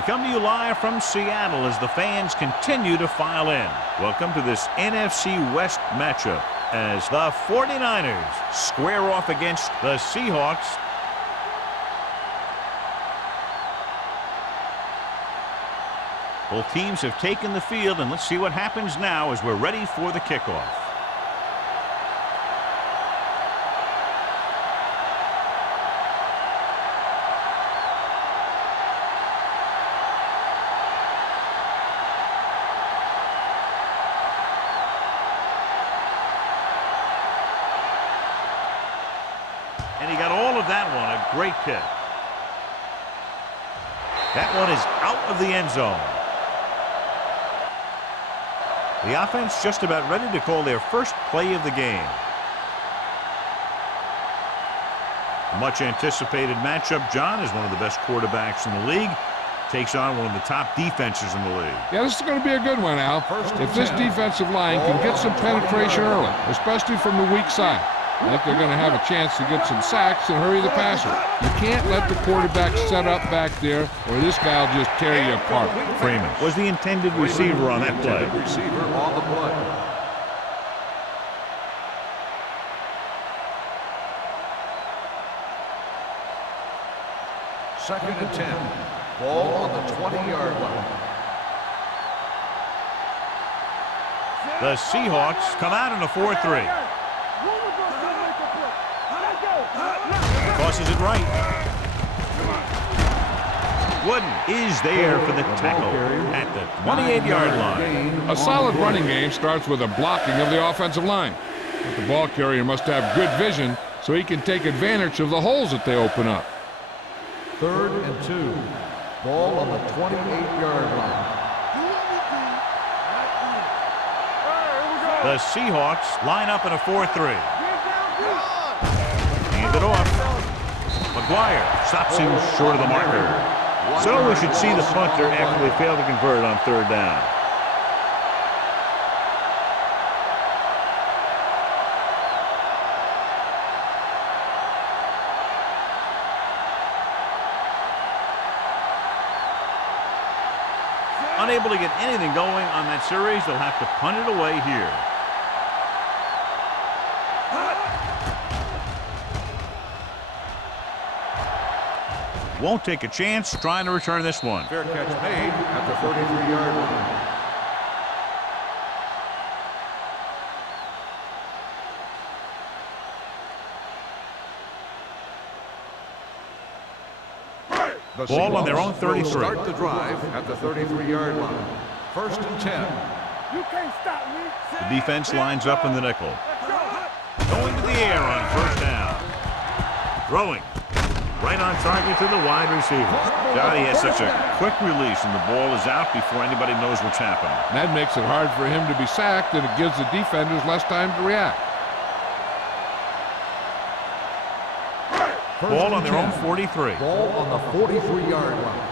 We come to you live from Seattle as the fans continue to file in. Welcome to this NFC West matchup as the 49ers square off against the Seahawks. Both teams have taken the field, and let's see what happens now as we're ready for the kickoff. And he got all of that one. A great pick. That one is out of the end zone. The offense just about ready to call their first play of the game. A much anticipated matchup. John is one of the best quarterbacks in the league. Takes on one of the top defenses in the league. Yeah, this is going to be a good one, Al. If this defensive line can get some penetration early, especially from the weak side, I think they're going to have a chance to get some sacks and hurry the passer. You can't let the quarterback set up back there, or this guy will just tear you apart. Freeman was the intended receiver on that play. Receiver on the play. Second and 10. Ball on the 20-yard line. The Seahawks come out in a 4-3. Tosses it right. Wooden is there for the tackle at the 28-yard line. A solid running game starts with a blocking of the offensive line. But the ball carrier must have good vision so he can take advantage of the holes that they open up. Third and 2. Ball on the 28-yard line. The Seahawks line up in a 4-3. Hand it off. McGuire stops him short of the marker. So we should see the punter after they fail to convert on third down. Unable to get anything going on that series, they'll have to punt it away here. Won't take a chance trying to return this one. Fair catch made at the 33-yard line. Ball on their own 33. Start the drive at the 33-yard line. First and 10. You can't stop me. The defense lines up in the nickel. Going to the air on first down. Throwing. Right on target to the wide receiver. God, he has such a quick release, and the ball is out before anybody knows what's happening. That makes it hard for him to be sacked, and it gives the defenders less time to react. Ball on their own 43. Ball on the 43-yard line.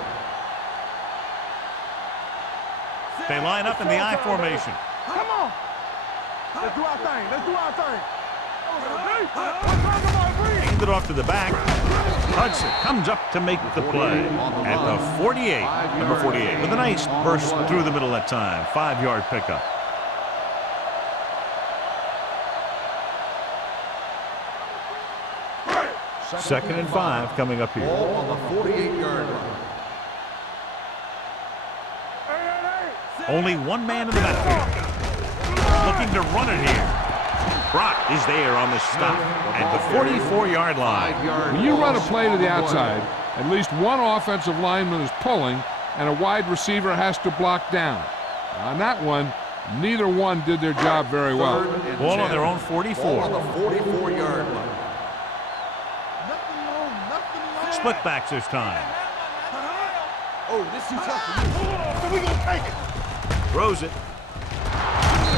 They line up in the I formation. Come on. Let's do our thing. Let's do our thing. Hand it off to the back. Hudson comes up to make the play at the 48. Number 48 with a nice burst through the middle that time. 5-yard pickup. Second and 5 coming up here. Ball on the 48-yard line. Only one man in the backfield. Looking to run it here. Brock is there on the stop at the 44-yard line. When you run a play to the outside, at least one offensive lineman is pulling, and a wide receiver has to block down. On that one, neither one did their job very well. Ball on their own 44. Ball on the 44-yard line. Split backs this time. Oh, this is too tough for you. So we gonna take it. Throws it.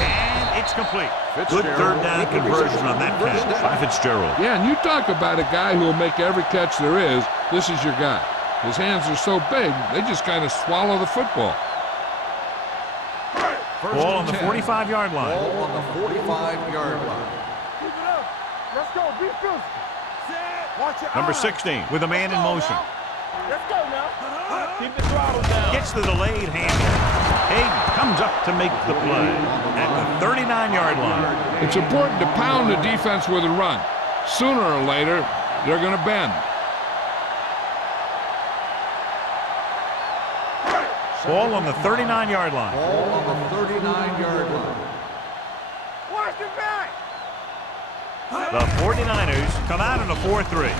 And it's complete. Good third down conversion on that catch by Fitzgerald. Yeah, and you talk about a guy who will make every catch there is. This is your guy. His hands are so big, they just kind of swallow the football. Ball on the 45-yard line. Ball on the 45-yard line. Keep it up. Let's go. Be physical. Watch your Number eyes. 16 with a man in motion. Let's go now. Keep the throttle down. Gets the delayed handle. Hayden comes up to make the play at the 39-yard line. It's important to pound the defense with a run. Sooner or later, they're going to bend. Ball on the 39-yard line. Ball on the 39-yard line. Watch the back. The 49ers come out in a 4-3.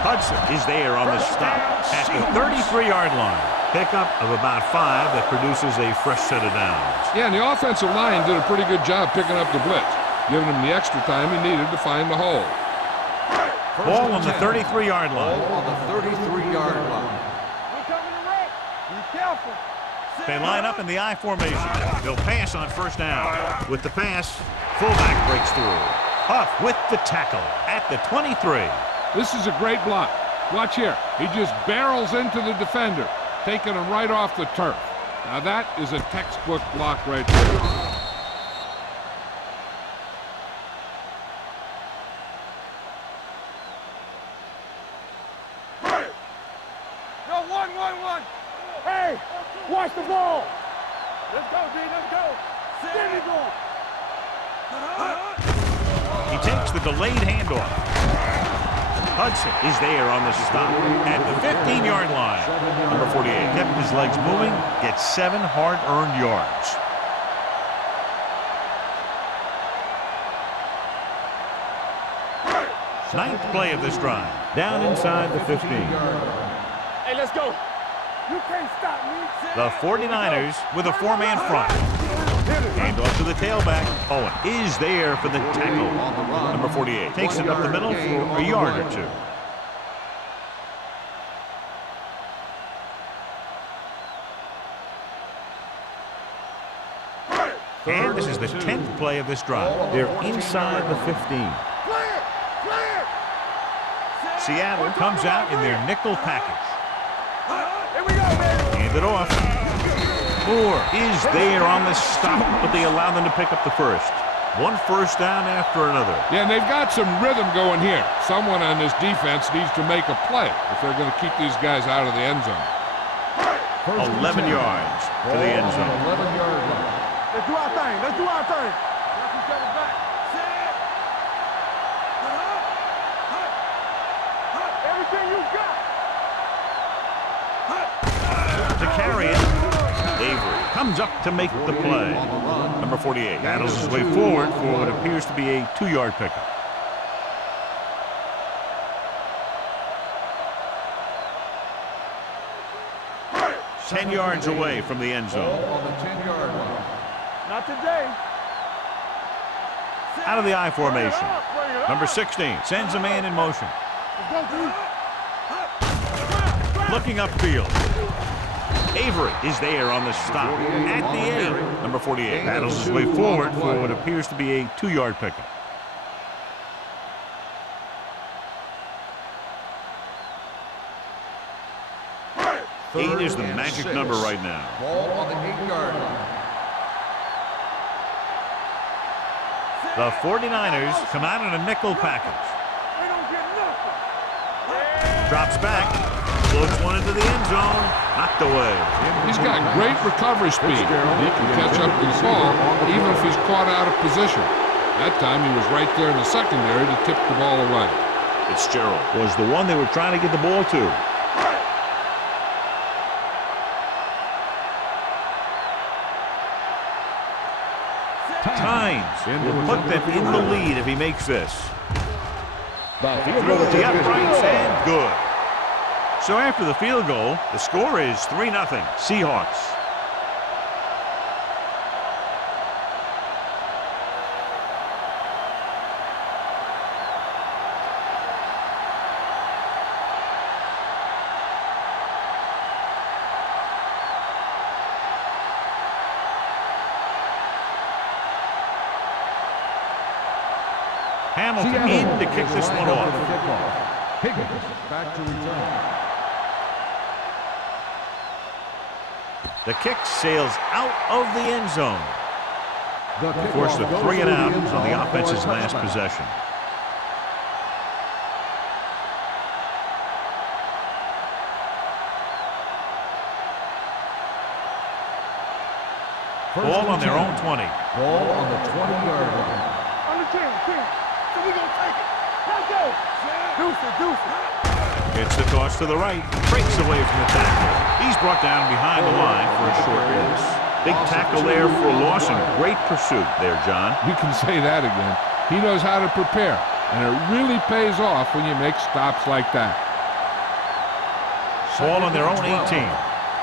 Hudson is there on the stop at the 33-yard line. Pickup of about 5 that produces a fresh set of downs. Yeah, and the offensive line did a pretty good job picking up the blitz, giving him the extra time he needed to find the hole. Ball on the 33-yard line. Ball on the 33-yard line. We're coming to wreck. Be careful. They line up in the I formation. They'll pass on first down. With the pass, fullback breaks through. Huff with the tackle at the 23. This is a great block. Watch here. He just barrels into the defender, taking him right off the turf. Now that is a textbook block right there. One. Hey, watch the ball. Let's go, D. Let's go. Send me ball. He takes the delayed handoff. Hudson is there on the stop at the 15-yard line. Number 48 kept his legs moving, gets 7 hard-earned yards. Ninth play of this drive. Down inside the 15. Hey, let's go. You can't stop me. The 49ers with a 4-man front. Hand off to the tailback. Owen is there for the tackle. Number 48 takes it up the middle for a yard or 2. And this is the 10th play of this drive. They're inside the 15. Seattle comes out in their nickel package. Here we go, man. Hand it off. Moore is there on the stop, but they allow them to pick up the first. 1 first down after another. Yeah, and they've got some rhythm going here. Someone on this defense needs to make a play if they're going to keep these guys out of the end zone. 11 yards to the end zone. 11-yard line. Let's do our thing. Let's do our thing. Watch each other back. Everything you got. To carry it, Avery comes up to make the play. Number 48 battles his way forward for what appears to be a 2-yard pickup. Ten yards away from the end zone. On the 10-yard line. Not today. Out of the I formation. Number 16 sends a man in motion. Looking upfield. Avery is there on the stop at the 8. Number 48 battles his way forward for what appears to be a 2-yard pickup. Eight is the magic number right now. Ball on the 8-yard line. The 49ers come out in a nickel package. We don't get nothing. Drops back. Floats one into the end zone. Knocked away. He's got great recovery speed. He can catch up to the ball even if he's caught out of position. That time he was right there in the secondary to tip the ball away. Fitzgerald was the one they were trying to get the ball to. Tynes will put them in the lead if he makes this. Through the uprights and good. So after the field goal, the score is 3-0 Seahawks. Hamilton in to kick this one off. Higgins back to return. The kick sails out of the end zone. Force the 3 and out on the offense's last possession. Ball on their own 20. Ball on the 20-yard line. On the 10. So we gonna take it. Let's go. Deuce it. Gets the toss to the right. Breaks away from the tackle. He's brought down behind the line for a short loss. Big tackle there for a loss and great pursuit there, John. You can say that again. He knows how to prepare, and it really pays off when you make stops like that. Ball on their own 18.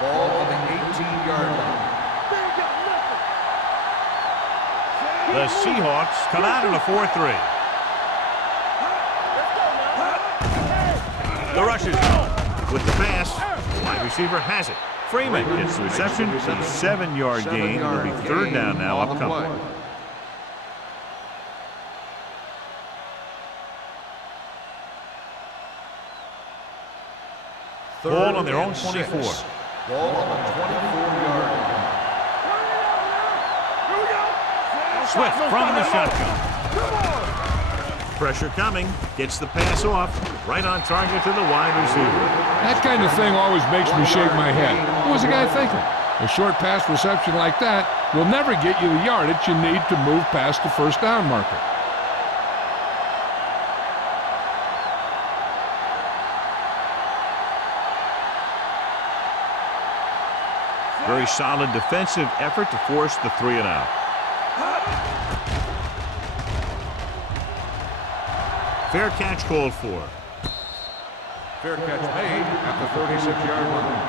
Ball on the 18-yard line. The Seahawks come out in a 4-3. The rush is on. With the pass, the wide receiver has it. Freeman gets the reception. It's a 7-yard gain. It'll be third down now upcoming. Ball on their own 24. Ball on the 24-yard line. Swift from the shotgun. Pressure coming. Gets the pass off. Right on target to the wide receiver. That kind of thing always makes me shake my head. What was the guy thinking? A short pass reception like that will never get you the yardage you need to move past the first down marker. Very solid defensive effort to force the 3-and-out. Fair catch called for. Fair catch made at the 36-yard line.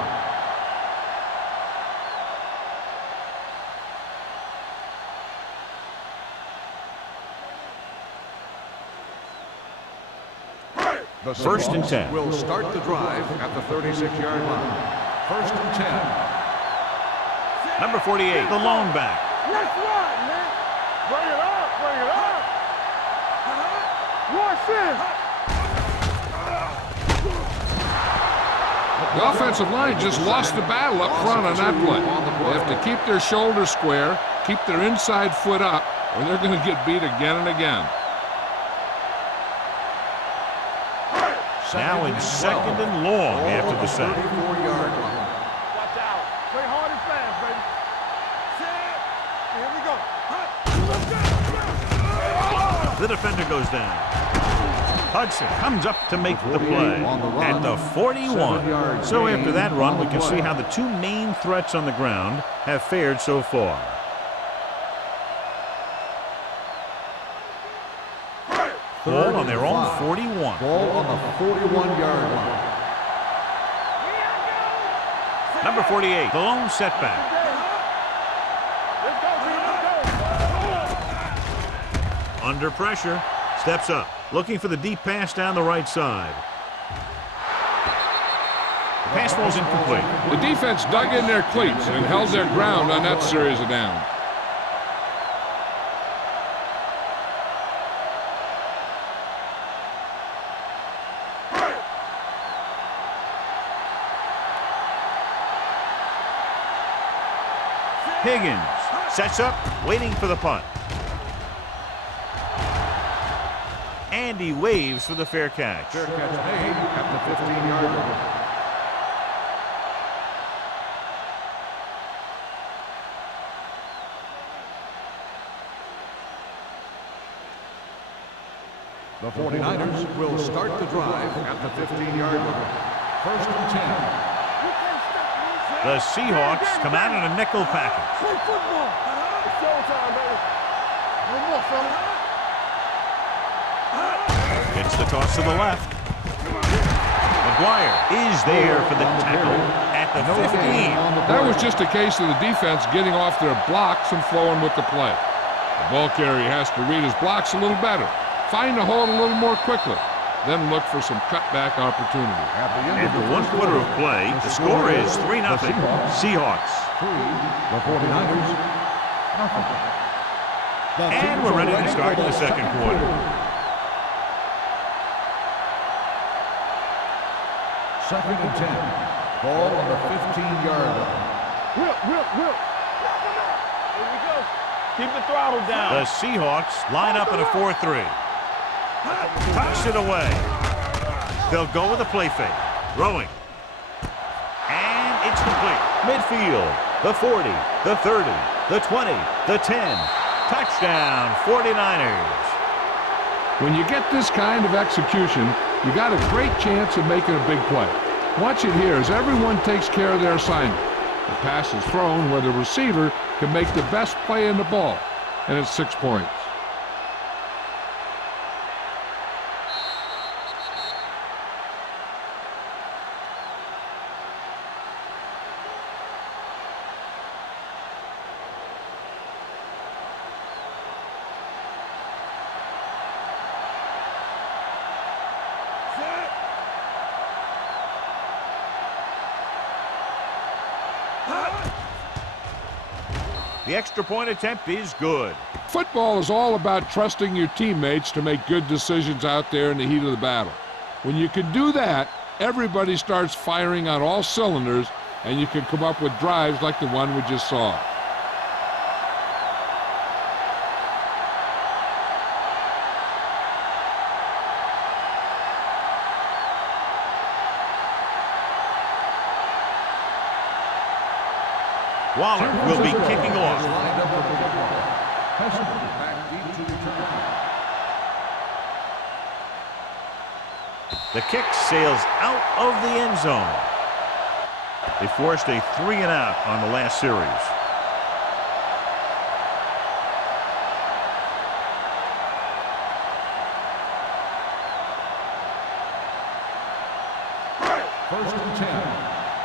The First and 10. Will start the drive at the 36-yard line. First and 10. Number 48, the lone back. Let's run, man. Bring it up. Watch this. The offensive line just lost the battle up front on that play. They have to keep their shoulders square, keep their inside foot up, or they're going to get beat again and again. Now in second and long after the sack. 34-yard line. Watch out. Play hard and fast, baby. Here we go. The defender goes down. Hudson comes up to make the play at the 41. So after that run, we can see how the two main threats on the ground have fared so far. Ball on their own 41. Ball on the 41-yard line. Number 48, the lone setback. Under pressure, steps up, looking for the deep pass down the right side. The pass falls incomplete. The defense dug in their cleats and held their ground on that series of downs. Higgins sets up, waiting for the punt. And he waves for the fair catch. Fair catch made at the 15-yard line. The 49ers will start the drive at the 15-yard line. First and 10. The Seahawks come out in a nickel package. Play football. It's showtime, baby. No more, fella. Gets the toss to the left. McGuire is there for the tackle at the 15. That was just a case of the defense getting off their blocks and flowing with the play. The ball carrier has to read his blocks a little better, find the hole a little more quickly, then look for some cutback opportunity. After 1 quarter of play, the score is 3-0. Seahawks. 3, the 49ers, nothing. And we're ready to start the second quarter. Second and 10. Ball on the 15-yard line. Whip. Here we go. Keep the throttle down. The Seahawks line up in a 4-3. Tucks it away. They'll go with a play fake. Throwing. And it's complete. Midfield. The 40, the 30, the 20, the 10. Touchdown, 49ers. When you get this kind of execution, you got a great chance of making a big play. Watch it here as everyone takes care of their assignment. The pass is thrown where the receiver can make the best play in the ball, and it's 6 points. The extra point attempt is good. Football is all about trusting your teammates to make good decisions out there in the heat of the battle. When you can do that, everybody starts firing on all cylinders, and you can come up with drives like the one we just saw. Waller will be kicking off. The kick sails out of the end zone. They forced a 3-and-out on the last series. First and 10.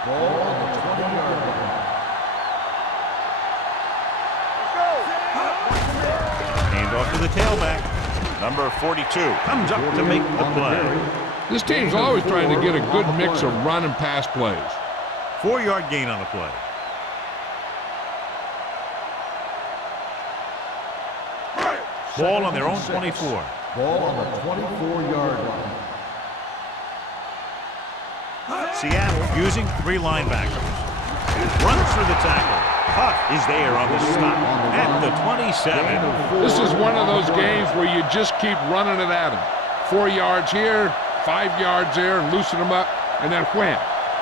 Ball on the 20-yard line. Off to the tailback. Number 42 comes up to make the play. This team's always trying to get a good mix of run and pass plays. 4-yard gain on the play. Ball on their own 24. Ball on the 24-yard line. Seattle using 3 linebackers. Runs through the tackle. Huff is there on the stop at the 27. This is one of those games where you just keep running it at them. 4 yards here, 5 yards there, and loosen them up, and then wham.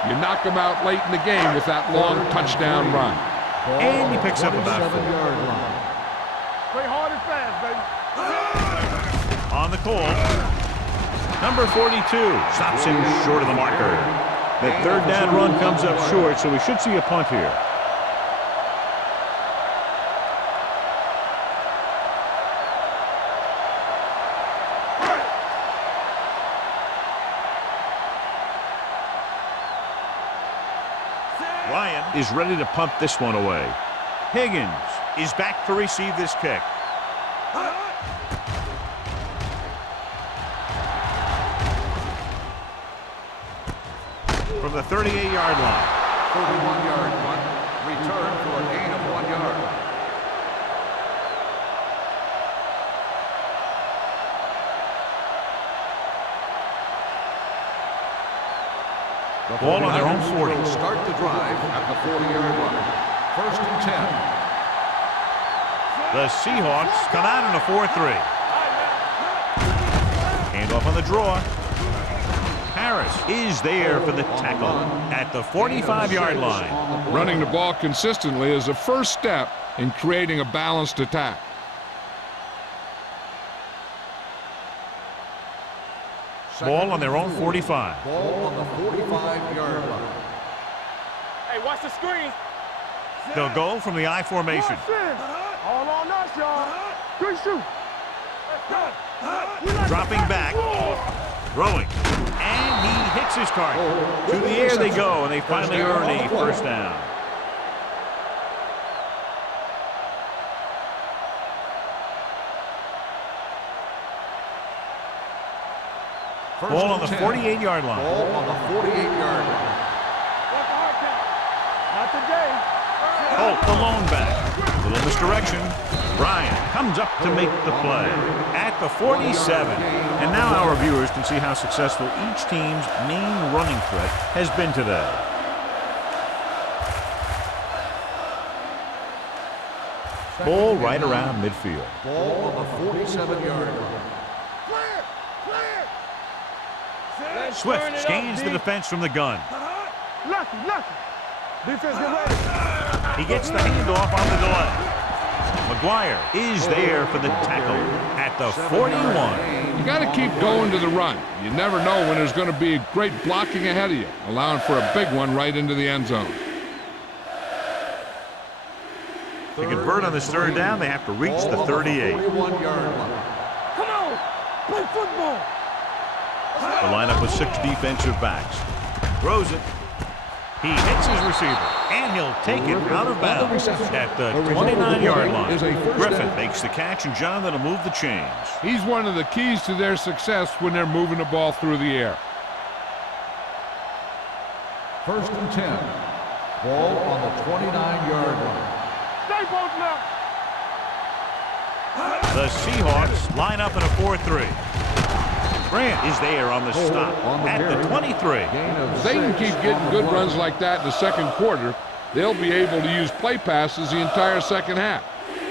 You knock them out late in the game with that long touchdown run. And he picks up about 4. Play hard and fast, baby. On the call. Number 42 stops him short of the marker. That 3rd down run comes up short, so we should see a punt here. Ryan is ready to punt this one away. Higgins is back to receive this kick. From the 38-yard line. 31-yard punt. Return for a gain of 1 yard. Ball on their own 40. Will start the drive at the 40-yard line. First and 10. The Seahawks come out in a 4-3. Handoff on the draw. Harris is there for the tackle at the 45-yard line. Running the ball consistently is the first step in creating a balanced attack. Ball on their own 45. Ball on the 45-yard line. Hey, watch the screen. They'll go from the I formation. All on us, y'all. Good shoot. Dropping back. Throwing. And he hits his target. To the air they go, and they finally earn a first down. Ball on the 48-yard line. Ball on the 48-yard line. Not today. Holt, the lone back. A little misdirection. Bryant comes up to make the play at the 47. And now our viewers can see how successful each team's main running threat has been today. Ball right around midfield. Ball on the 47-yard line. Swift scans the defense from the gun. Lucky. Defense get ready. He gets the handoff on the delay. McGuire is there for the tackle at the 41. You got to keep going to the run. You never know when there's going to be great blocking ahead of you, allowing for a big one right into the end zone. To convert on this third down, they have to reach the 38. Come on, play football. The lineup with 6 defensive backs. Throws it. He hits his receiver, and he'll take it out of bounds at the 29-yard line. Griffin makes the catch, and John, that'll move the chains. He's one of the keys to their success when they're moving the ball through the air. 1st and 10. Ball on the 29-yard line. Stay both now. The Seahawks line up in a 4-3. Grant is there on the stop at the 23. If they can keep getting good runs like that in the second quarter, they'll be able to use play passes the entire second half,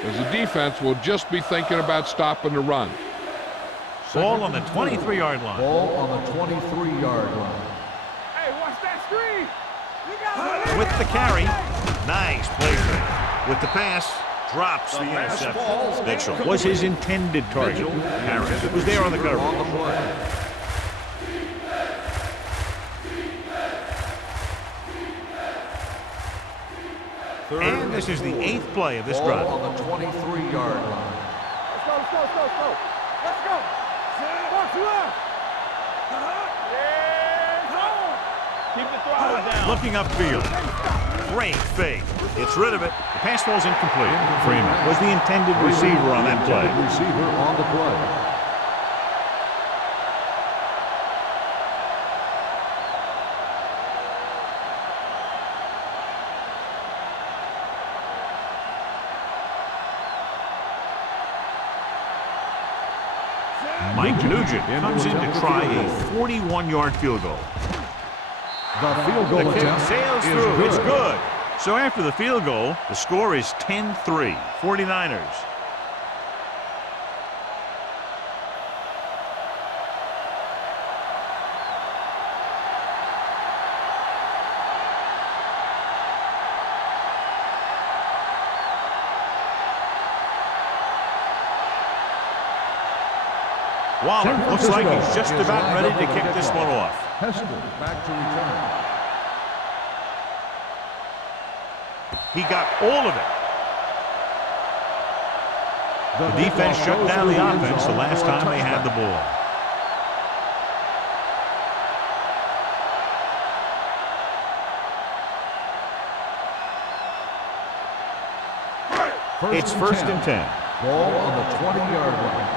as the defense will just be thinking about stopping the run. Ball on the 23-yard line. Ball on the 23-yard line. Hey, watch that screen. With the carry. Nice play. With the pass. Drops the interception. Mitchell was his intended target. Harris was there on the cover. And this is the 8th play of this drive. On the 23-yard line. Let's go. Let's go. Watch left. Yeah, go. Keep the throttle down. Looking upfield. Great fake. Gets rid of it. The pass falls incomplete. Freeman was the intended receiver on that play. Receiver on the play. Mike Nugent comes in to try a 41-yard field goal. The field goal The kick attempt sails is through. good. It's good. So after the field goal, the score is 10-3, 49ers. Waller looks like he's just about ready to kick this one off. Hester back to return. He got all of it. The defense shut down the offense the last time they had the ball. It's 1st and 10. Ball on the 20-yard line.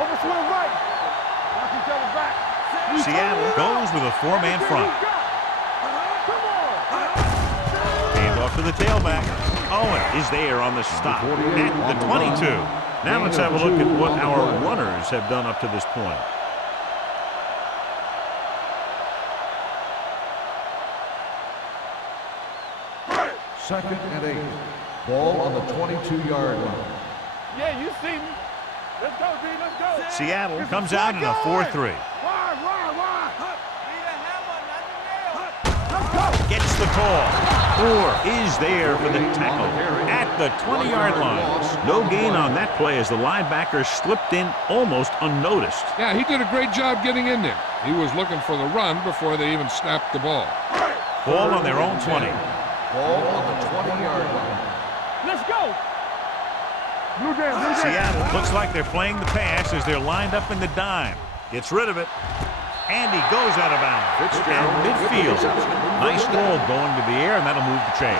Overswing right. Knock each other back. Seattle goes with a 4-man front. Come on. Hand off to the tailback. Owen is there on the stop at the 22. Now let's have a look at what our runners have done up to this point. Second and 8. Ball on the 22-yard line. Yeah, you see me. Let's go, D. Let's go. Seattle comes out in a 4-3. Wide. Gets the call. Moore is there for the tackle at the 20-yard line. No gain on that play as the linebacker slipped in almost unnoticed. Yeah, he did a great job getting in there. He was looking for the run before they even snapped the ball. Ball on their own 20. Ball on the 20-yard line. Let's go. Blue Jam. Seattle looks like they're playing the pass as they're lined up in the dime. Gets rid of it. And he goes out of bounds. Fitzgerald midfield. Nice throw going to the air, and that'll move the chain.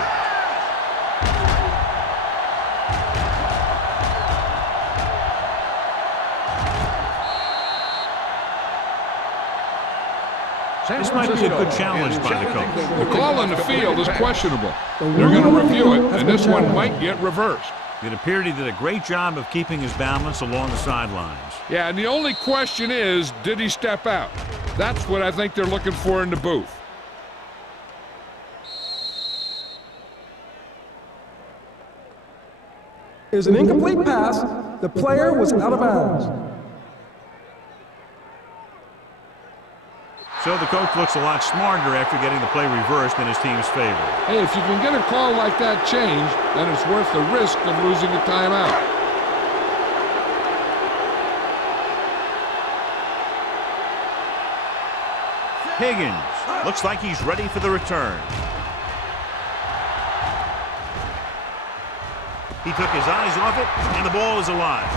This might be a good challenge by the coach. The call on the field is questionable. They're going to review it, and this one might get reversed. It appeared he did a great job of keeping his balance along the sidelines. Yeah, and the only question is, did he step out? That's what I think they're looking for in the booth. Is an incomplete pass. The player was out of bounds. So the coach looks a lot smarter after getting the play reversed in his team's favor. Hey, if you can get a call like that changed, then it's worth the risk of losing a timeout. Higgins looks like he's ready for the return. He took his eyes off it, and the ball is alive.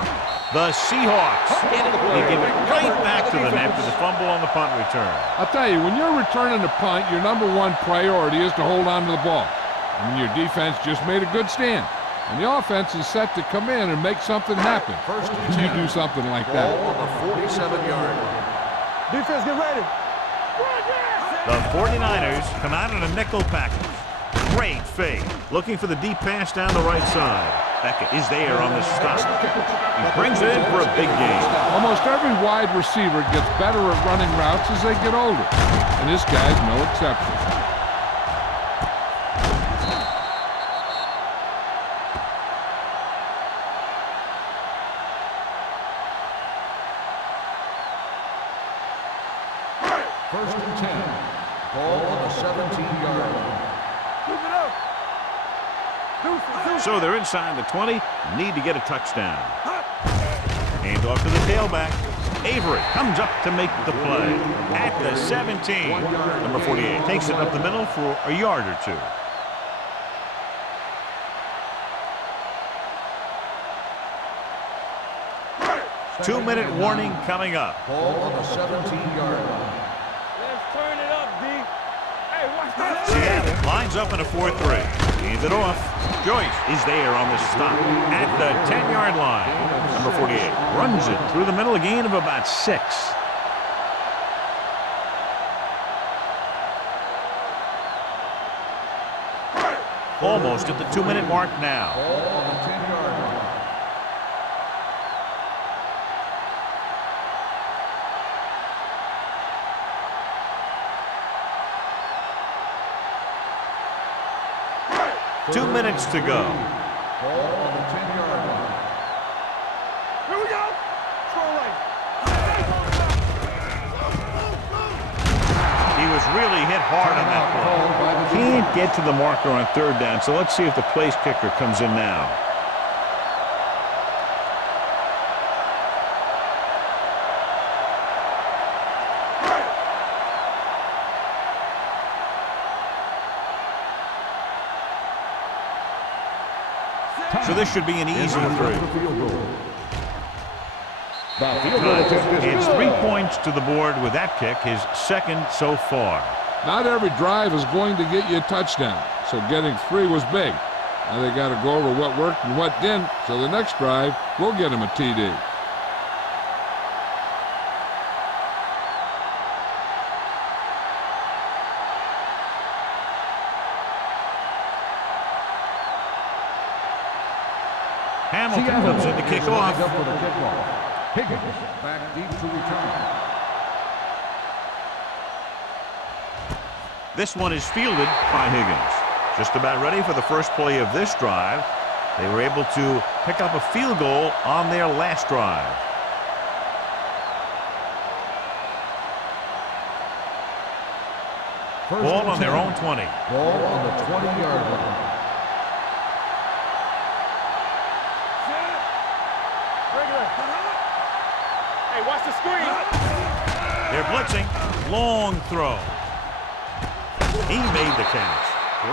The Seahawks they give it right back to them after the fumble on the punt return. I'll tell you, when you're returning the punt, your number one priority is to hold on to the ball. I mean, your defense just made a good stand. And the offense is set to come in and make something happen. First and You 10. do something like that. Ball on the 47-yard line. Defense, get ready. The 49ers come out in a nickel package. Great fake. Looking for the deep pass down the right side. Beckett is there on the stop. He brings it in for a big gain. Almost every wide receiver gets better at running routes as they get older. And this guy's no exception. First and 10. Ball on the 17-yard line. So they're inside the 20. Need to get a touchdown. Hand off to the tailback. Avery comes up to make the play. At the 17. Number 48 takes it up the middle for a yard or two. Two-minute warning coming up. Ball on the 17-yard line. Let's turn it up, D. Hey, watch that. Seattle lines up in a 4-3. Hands it off. Joyce is there on the stop at the 10-yard line. Number 48 runs it through the middle, a gain of about 6. Almost at the 2-minute mark now. Ball on the 10-yard line. Two minutes to go. Ball on the 10-yard line. Here we go. Throw right. He was really hit hard on that play. Can't get to the marker on third down, so let's see if the place kicker comes in now. So this should be an easy 3. Good. It's 3 points to the board with that kick, his second so far. Not every drive is going to get you a touchdown, so getting 3 was big. Now they got to go over what worked and what didn't, so the next drive will get him a TD. Hamilton comes in to kick off. Higgins back deep to return. This one is fielded by Higgins. Just about ready for the first play of this drive. They were able to pick up a field goal on their last drive. Ball on their own 20. Ball on the 20-yard line. Hey, watch the screen. They're blitzing. Long throw. He made the catch.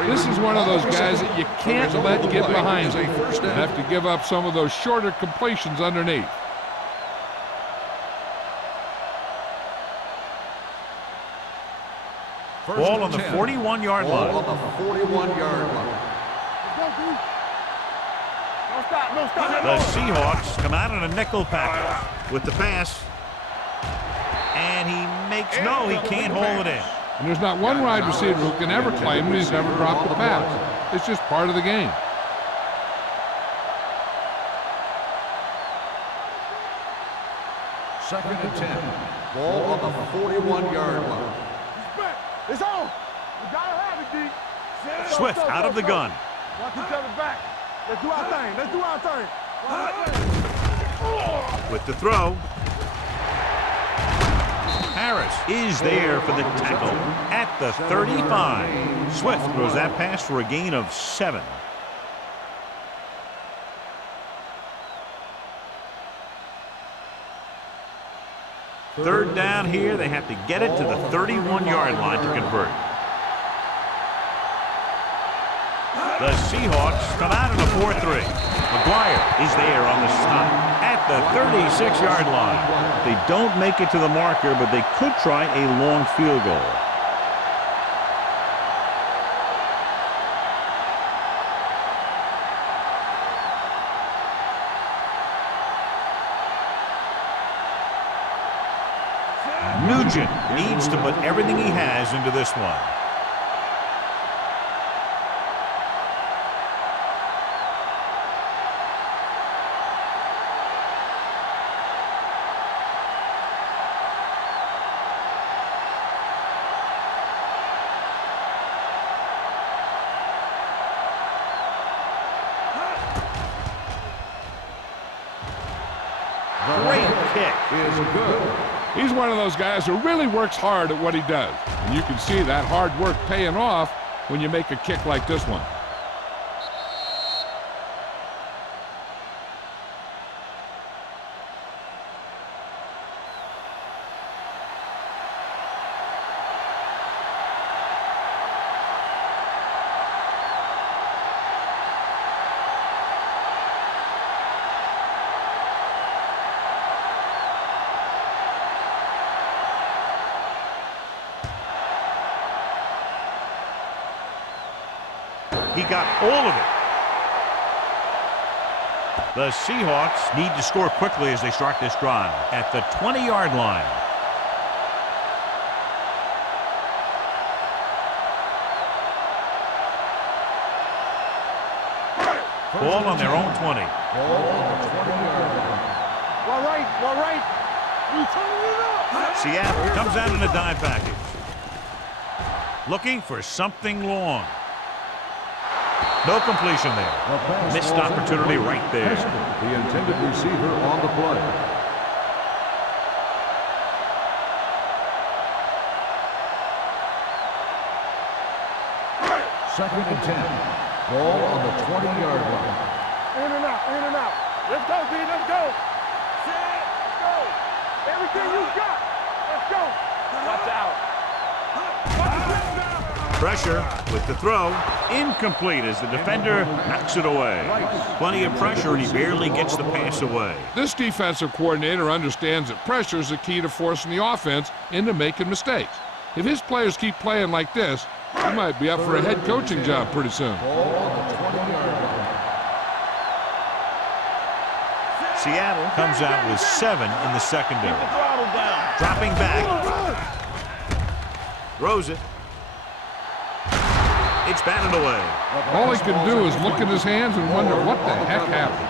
This is one of those guys that you can't let get behind him. You have to give up some of those shorter completions underneath. Ball on the 41-yard line. Ball on the 41-yard line. Don't stop, don't stop. The Seahawks come out in a nickel package with the pass. And he makes no, he can't hold it in. And there's not one wide receiver who can ever claim that he's never dropped a pass. It's just part of the game. Second and 10. Ball on the 41-yard line. It's on. You gotta have it, D. Swift out of the gun. Watch each other back. Let's do our thing. Let's do our thing. With the throw. Harris is there for the tackle at the 35. Swift throws that pass for a gain of 7. Third down here. They have to get it to the 31-yard line to convert. The Seahawks come out in a 4-3. McGuire is there on the stop at the 36-yard line. They don't make it to the marker, but they could try a long field goal. Nugent needs to put everything he has into this one. Great kick. Is good. He's one of those guys who really works hard at what he does. And you can see that hard work paying off when you make a kick like this one. He got all of it. The Seahawks need to score quickly as they start this drive at the 20-yard line. Ball on their own 20. Ball on the 20-yard line. Well, right. You turning it up. Seattle comes out in a dime package. Looking for something long. No completion there. Missed opportunity right there. The intended receiver on the play. Second and 10. Ball on the 20-yard line. In and out. Let's go, D. Let's go. Set. Let's go. Everything you got. Let's go. Watch out. Pressure with the throw. Incomplete as the defender knocks it away. Plenty of pressure, and he barely gets the pass away. This defensive coordinator understands that pressure is the key to forcing the offense into making mistakes. If his players keep playing like this, he might be up for a head coaching job pretty soon. Ball on the 20-yard line. Seattle comes out with 7 in the secondary. Dropping back. Throws it. It's batted away. All he can do is look at his hands and wonder what the heck happened.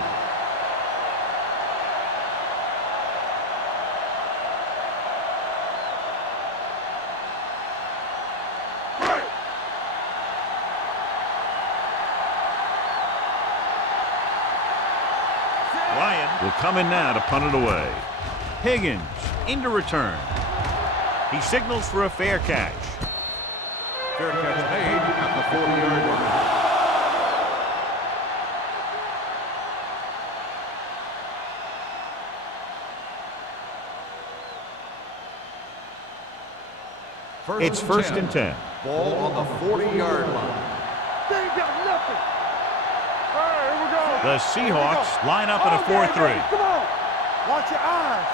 Ryan will come in now to punt it away. Higgins into return. He signals for a fair catch. Fair catch made at the 40-yard line. It's first and 10. Ball on the 40-yard line. They ain't got nothing. All right, here we go. The Seahawks line up in a 4-3. Come on. Watch your eyes.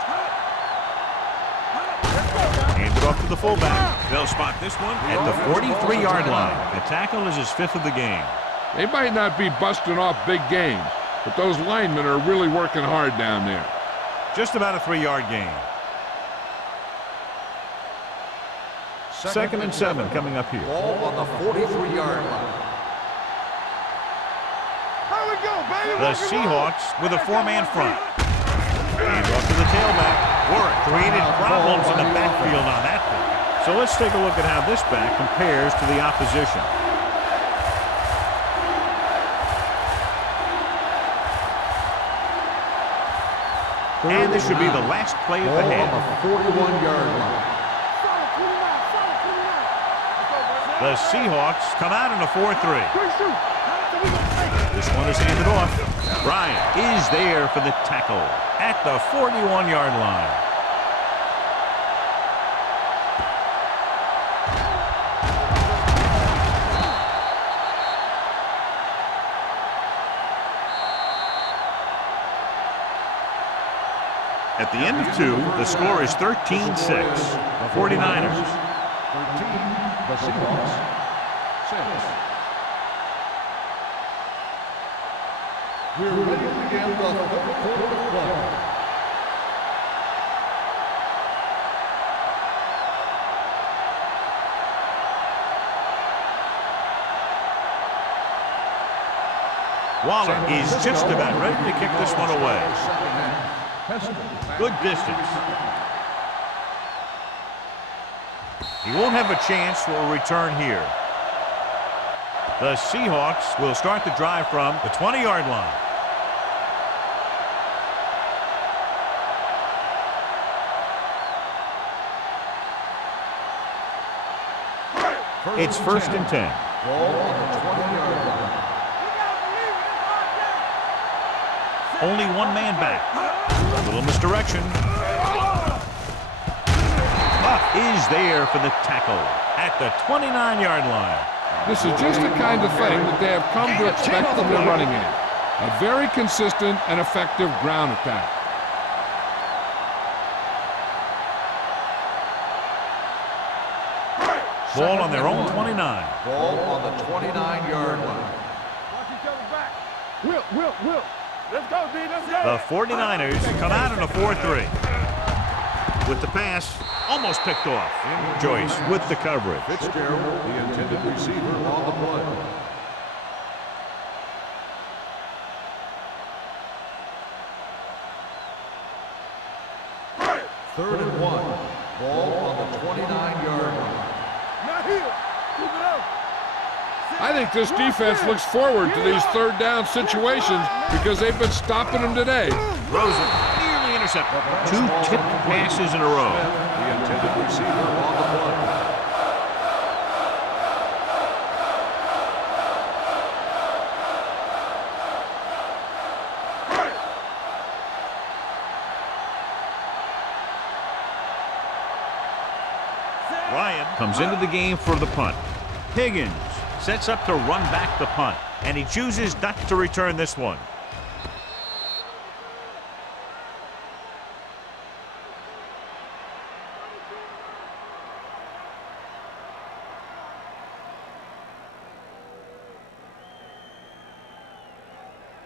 Handed off to the fullback. They'll spot this one at the 43-yard line. The tackle is his 5th of the game. They might not be busting off big games, but those linemen are really working hard down there. Just about a 3-yard gain. Second and 7 coming up here. Ball on the 43-yard line. There we go, baby. The Seahawks with a 4-man front. Hand off to the tailback. Warwick created problems in the backfield on that one. So let's take a look at how this back compares to the opposition. Third And this should be and the 9. last play of Ball the half. on the 41-yard line. The Seahawks come out in a 4-3. Good shoot. So we gonna take it. This one is handed off. Bryant is there for the tackle at the 41-yard line. At the end of 2, the score is 13-6. 49ers. 13, the Seahawks. 6. We're ready to begin the third quarter of play. Waller is just about ready to kick this one away. Good distance. He won't have a chance for a return here. The Seahawks will start the drive from the 20-yard line. It's 1st and 10. Ball on the 20-yard line. Only one man back. A little misdirection. Buck is there for the tackle at the 29-yard line. This is just the kind of thing that they have come to expect from their running game. A very consistent and effective ground attack. Ball on their own 29. Ball on the 29-yard line. Watch each other's back. Will. Let's go, D. Let's go. The 49ers come out in a 4-3. With the pass, almost picked off. Joyce with the coverage. Fitzgerald, the intended receiver, on the play. Third and 1. Ball on the 29-yard line. Not here. Keep it up. I think this defense looks forward to these third down situations because they've been stopping them today. Rosen nearly intercepted. 2 tipped passes in a row. The intended receiver on the play. Ryan comes into the game for the punt. Higgins sets up to run back the punt, and he chooses not to return this one.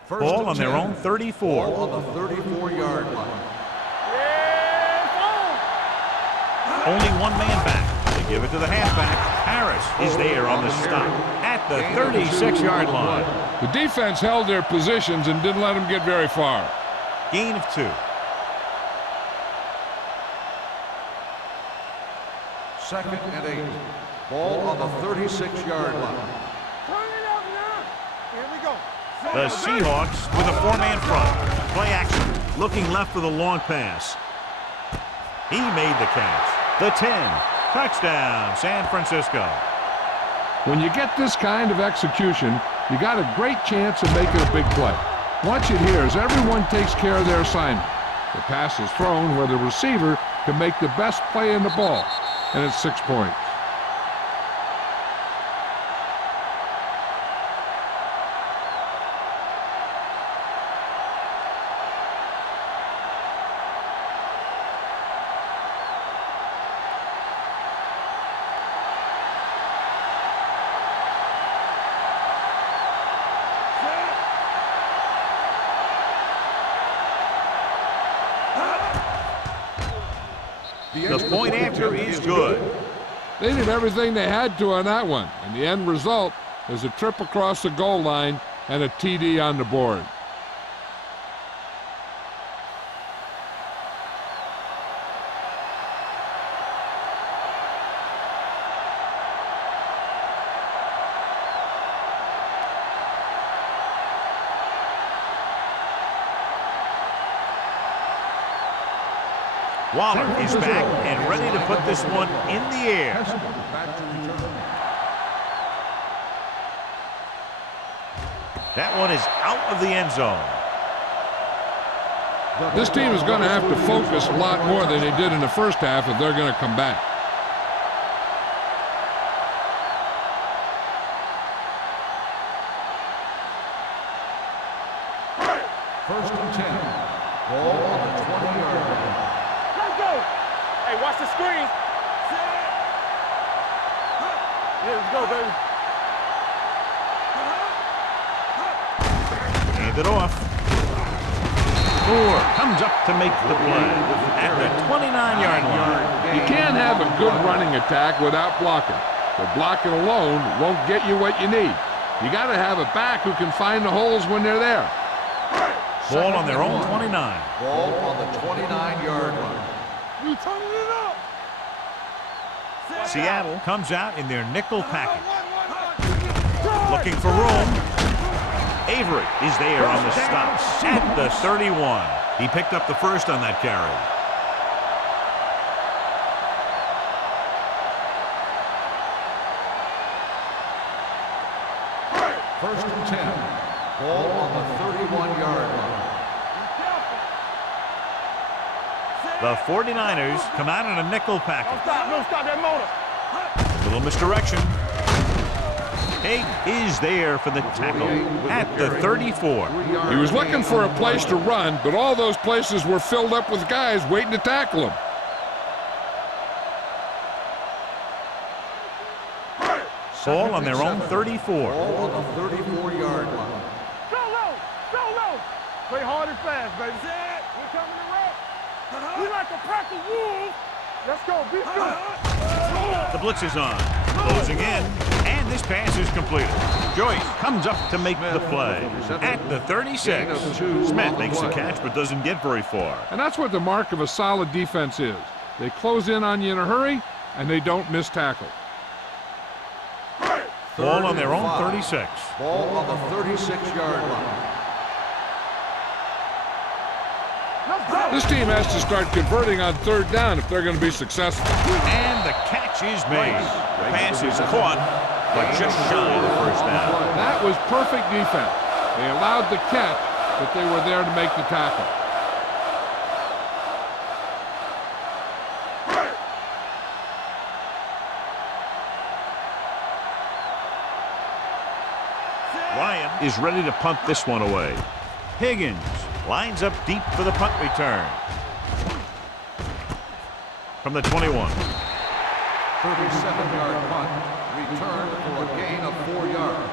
Ball on their own 34. Ball on the 34-yard line. Only one man back. They give it to the halfback. Harris is there on the stop at the 36-yard line. The defense held their positions and didn't let them get very far. Gain of 2. Second and 8. Ball on the 36-yard line. Turn it up now. Here we go. The Seahawks with a 4-man front. Play action. Looking left for the long pass. He made the catch. The 10. Touchdown, San Francisco. When you get this kind of execution, you got a great chance of making a big play. Watch it here as everyone takes care of their assignment. The pass is thrown where the receiver can make the best play in the ball, and it's 6 points. The point after is good. They did everything they had to on that one, and the end result is a trip across the goal line and a TD on the board. Waller is back and ready to put this one in the air. That one is out of the end zone. This team is going to have to focus a lot more than they did in the first half if they're going to come back. First and 10. Ball on the 20-yard line. Let's go. Hey, watch the screen. Yeah, let's go, baby. Hand it off. Moore comes up to make the play at the 29-yard line. You can't have a good running attack without blocking. But blocking alone won't get you what you need. You got to have a back who can find the holes when they're there. Ball on their own 29. Ball on the 29-yard line. We turning it up. Seattle comes out in their nickel package. Looking for room. Avery is there on the stop at the 31. He picked up the first on that carry. First and 10. Ball on the 31-yard line. The 49ers come out in a nickel package. Don't stop that motor. Little misdirection. Haig is there for the tackle at the 34. He was looking for a place to run, but all those places were filled up with guys waiting to tackle him. Ball on their own 34. Ball on the 34-yard line. Go low. Go low. Play hard and fast, baby. We're coming to wreck. We like a pack of wolves. Let's go. Be good. The blitz is on. Closing in. And this pass is completed. Joyce comes up to make the play at the 36. Smith makes the catch but doesn't get very far. And that's what the mark of a solid defense is. They close in on you in a hurry, and they don't miss tackle. Ball on their own 36. Ball on the 36-yard line. This team has to start converting on third down if they're going to be successful. And the catch is made. The pass is caught, but just shy of the first down. That was perfect defense. They allowed the catch, but they were there to make the tackle. Ryan is ready to punt this one away. Higgins lines up deep for the punt return. From the 21. 37-yard punt. Return for a gain of 4 yards.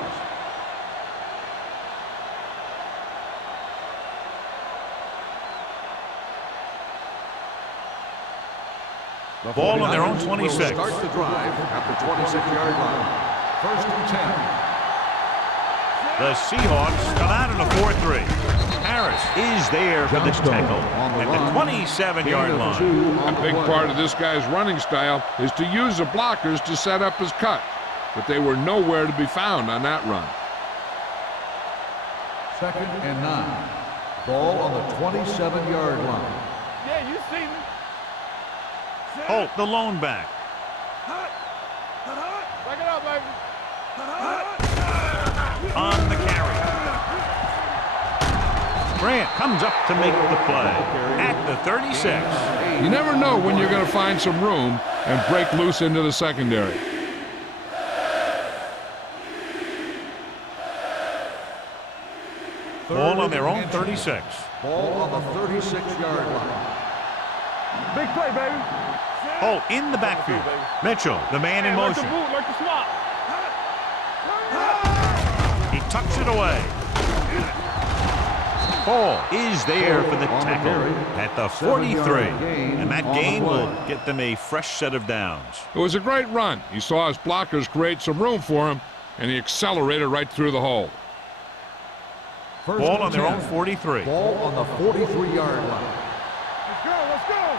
The ball on their own 26. Start the drive at the 26-yard line. First and 10. The Seahawks come out in a 4-3. Harris is there for the tackle at the 27-yard line. A big part of this guy's running style is to use the blockers to set up his cut, but they were nowhere to be found on that run. Second and 9. Ball on the 27-yard line. Yeah, you see me. Holt, the lone back. Back it up, baby. On the carry. Grant comes up to make the play at the 36. You never know when you're going to find some room and break loose into the secondary. Ball on their own 36. Ball on the 36-yard line. Big play, baby. Holt in the backfield. Mitchell, the man in motion. Like the swap. He tucks it away. Hall is there for the tackle at the 43. And that gain will get them a fresh set of downs. It was a great run. He saw his blockers create some room for him, and he accelerated right through the hole. Ball on their own 43. Ball on the 43-yard line. Let's go, let's go.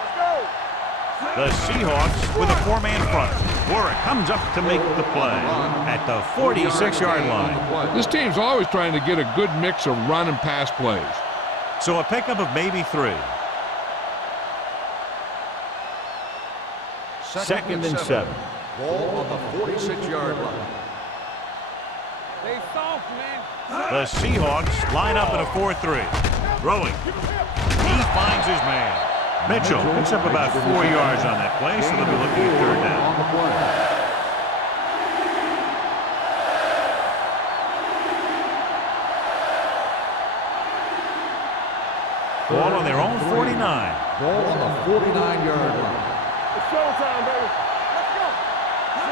Let's go. The Seahawks with a 4-man front. Warwick comes up to make the play at the 46-yard line. This team's always trying to get a good mix of run and pass plays. So a pickup of maybe 3. Second and 7. Ball on the 46-yard line. They soft, man. The Seahawks line up in a 4-3. Throwing. He finds his man. Mitchell picks up about 4 yards on that play, so they'll be looking at third down. On the play. Ball on their own 49. Ball on the 49-yard line. It's showtime, baby. Let's go.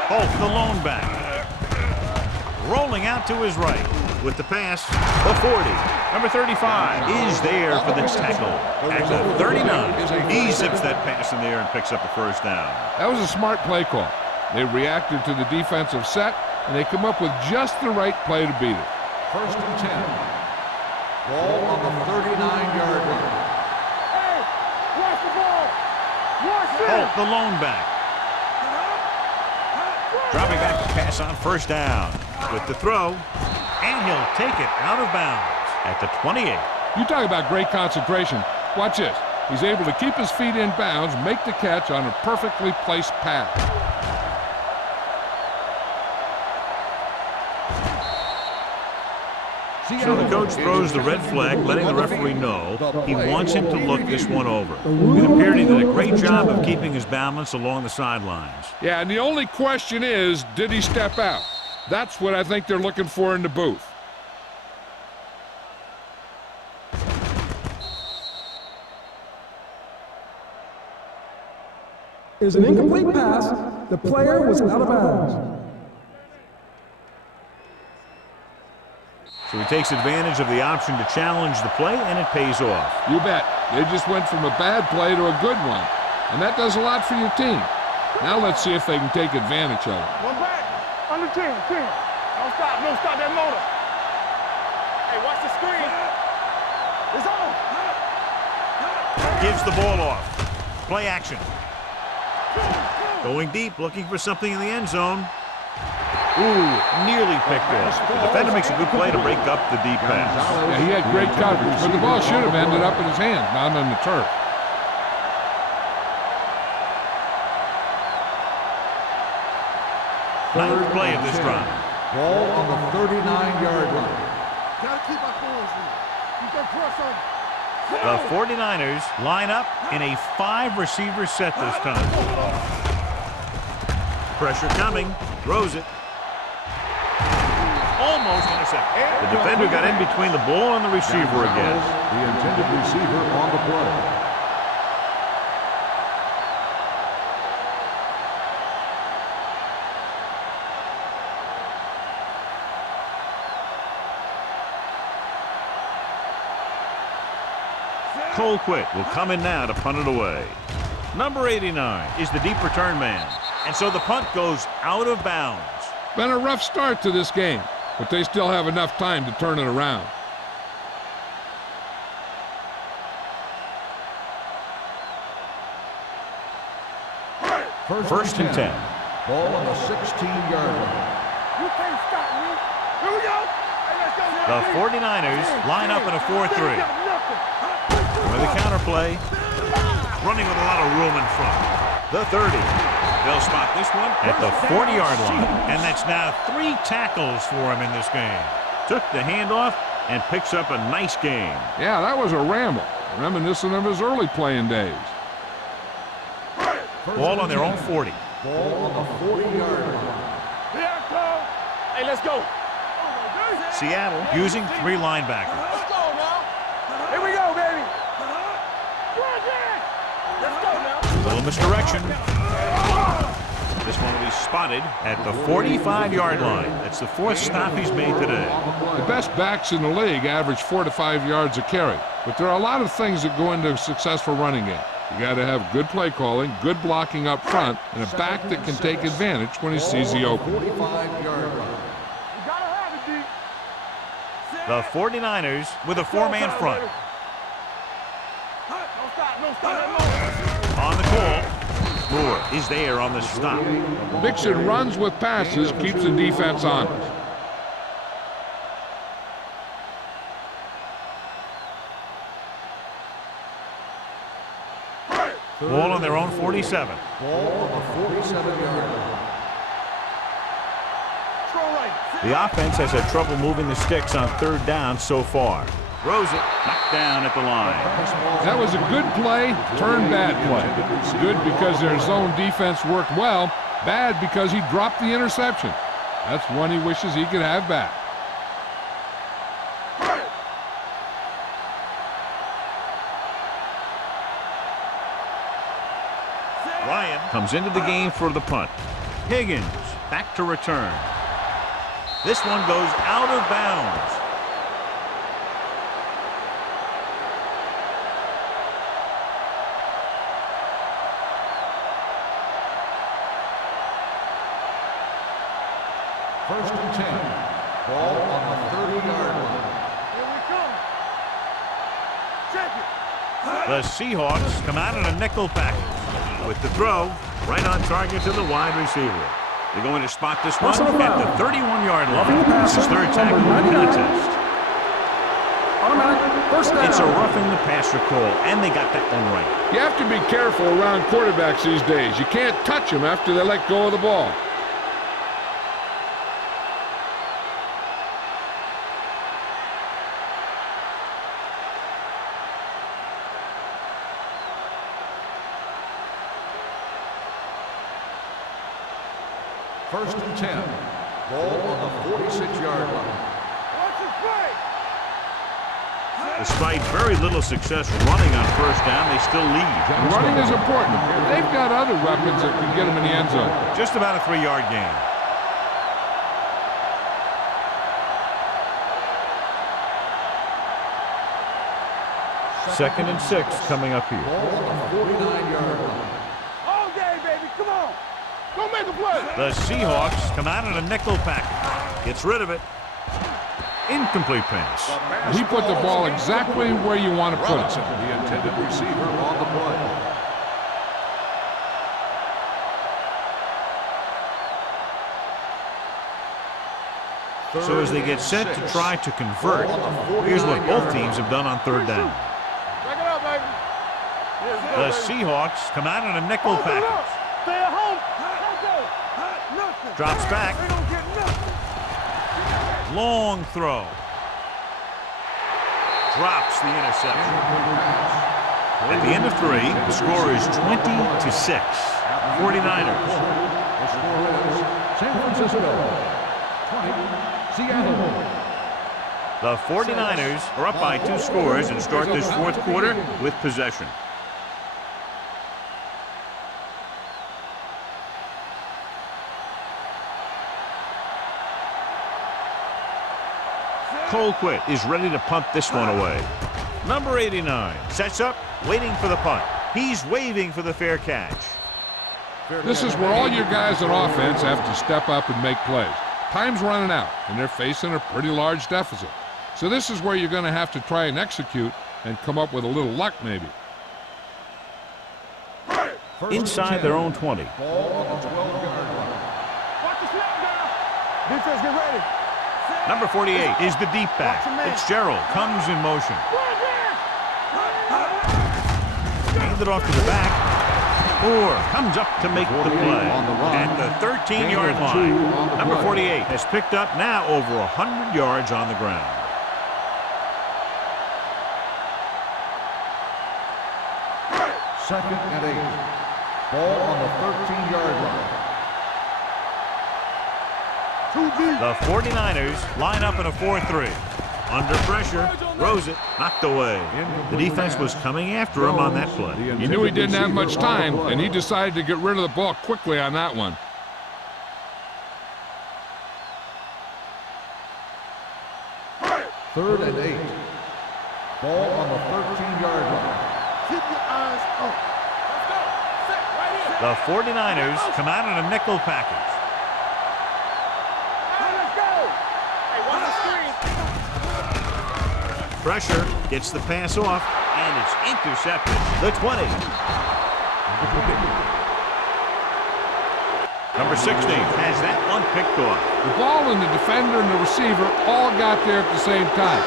Holt, the lone back. Rolling out to his right with the pass. The 40. Number 35 is there for the tackle. At the 39, he zips that pass in the air and picks up a first down. That was a smart play call. They reacted to the defensive set, and they come up with just the right play to beat it. First and 10. Ball on the 39-yard line. Hey, watch the ball. Watch it. Holt, the lone back. Dropping back to pass on first down with the throw, and he'll take it out of bounds at the 28. You talk about great concentration. Watch this. He's able to keep his feet in bounds, make the catch on a perfectly placed pass. So the coach throws the red flag, letting the referee know he wants him to look this one over. It appeared he did a great job of keeping his balance along the sidelines. Yeah, and the only question is, did he step out? That's what I think they're looking for in the booth. Is an incomplete pass. The player was out of bounds. So he takes advantage of the option to challenge the play, and it pays off. You bet. They just went from a bad play to a good one. And that does a lot for your team. Now let's see if they can take advantage of it. One back. Under 10. Don't stop that motor. Hey, watch the screen. It's on. Gives the ball off. Play action. Going deep, looking for something in the end zone. Ooh, nearly picked off. The defender makes a good play to break up the deep pass. Yeah, he had great coverage, but the ball should have ended up in his hand, not on the turf. Ninth play of this drive. Ball on the 39-yard line. Gotta keep our corners in. You can press on. The 49ers line up in a 5-receiver set this time. Pressure coming. Throws it. Almost intercepted. The defender got in between the ball and the receiver again. The intended receiver on the play. Colquitt will come in now to punt it away. Number 89 is the deep return man. And so the punt goes out of bounds. Been a rough start to this game, but they still have enough time to turn it around. First and 10. Ball on the 16-yard line. You can't stop me. Here we go. Hey, let's go. The 49ers line up in a 4-3. With a counter play. Running with a lot of room in front. The 30. They'll spot this one at the 40-yard line. And that's now 3 tackles for him in this game. Took the handoff and picks up a nice game. Yeah, that was a ramble, reminiscent of his early playing days. Ball on their own 40. Ball on the 40-yard line. Here I come. Hey, let's go. Seattle using 3 linebackers. Let's go now. Here we go, baby. Let's go now. Little misdirection. This one will be spotted at the 45-yard line. That's the 4th stop he's made today. The best backs in the league average 4 to 5 yards a carry, but there are a lot of things that go into a successful running game. You got to have good play calling, good blocking up front, and a back that can take advantage when he sees the opening. 45-yard line. You gotta have it, D. The 49ers with a 4-man front. Don't stop. On the call, Moore is there on the stop. Mixon runs with passes, keeps the defense honest. Ball on their own 47. Ball on the 47-yard line. Throw right. The offense has had trouble moving the sticks on third down so far. Throws it, knocked down at the line. That was a good play, turned bad play. Good because their zone defense worked well, bad because he dropped the interception. That's one he wishes he could have back. Ryan comes into the game for the punt. Higgins back to return. This one goes out of bounds. First and 10. Ball on the 30-yard line. Here we come. Check it. The Seahawks come out in a nickel package. With the throw, right on target to the wide receiver. They're going to spot this one at the 31-yard line. This is third tackle in the contest. Automatic first down. It's a roughing the passer call, and they got that one right. You have to be careful around quarterbacks these days. You can't touch them after they let go of the ball. First and 10. Ball on the 46-yard line. Watch it play. Despite very little success running on first down, they still lead. Running is important. They've got other weapons that can get them in the end zone. Just about a 3-yard gain. Second and 6 coming up here. Ball on the 49-yard line. All day, baby. Come on. Go make a play. The Seahawks come out in a nickel package. Gets rid of it. Incomplete pass. He put the ball exactly where you want to put it. The intended receiver on the play. So as they get set to try to convert, here's what both teams have done on third down. Check it out, baby. The Seahawks come out in a nickel Open up. package. Stay at home. Don't go. Nothing. Drops back. They don't get nothing. Long throw. Drops the interception. At the end of 3, the score is 20-6. 49ers. The score is San Francisco 20, Seattle. The 49ers are up by 2 scores and start this fourth quarter with possession. Colquitt is ready to punt this one away. Number 89 sets up, waiting for the punt. He's waving for the fair catch. This is where all your guys on offense have to step up and make plays. Time's running out, and they're facing a pretty large deficit. So this is where you're going to have to try and execute and come up with a little luck maybe. Inside their own 20. Ball on the 12-yard line. Watch the snap down. Defense, get ready. Number 48 is the deep back. Fitzgerald comes in motion. Handed off to the back. Moore comes up to make the play at the 13-yard line. Number 48 has picked up now over 100 yards on the ground. Second and 8. Ball on the 13-yard line. The 49ers line up in a 4-3. Under pressure, throws it, knocked away. The defense was coming after him on that play. He knew he didn't have much time, and he decided to get rid of the ball quickly on that one. Third and 8. Ball on the 13-yard line. Keep your eyes up. Let's go. Set right here. The 49ers come out in a nickel package. Let's go. Hey, watch the screen. Pressure gets the pass off, and it's intercepted. The 20. Number 16 has that one picked off. The ball and the defender and the receiver all got there at the same time.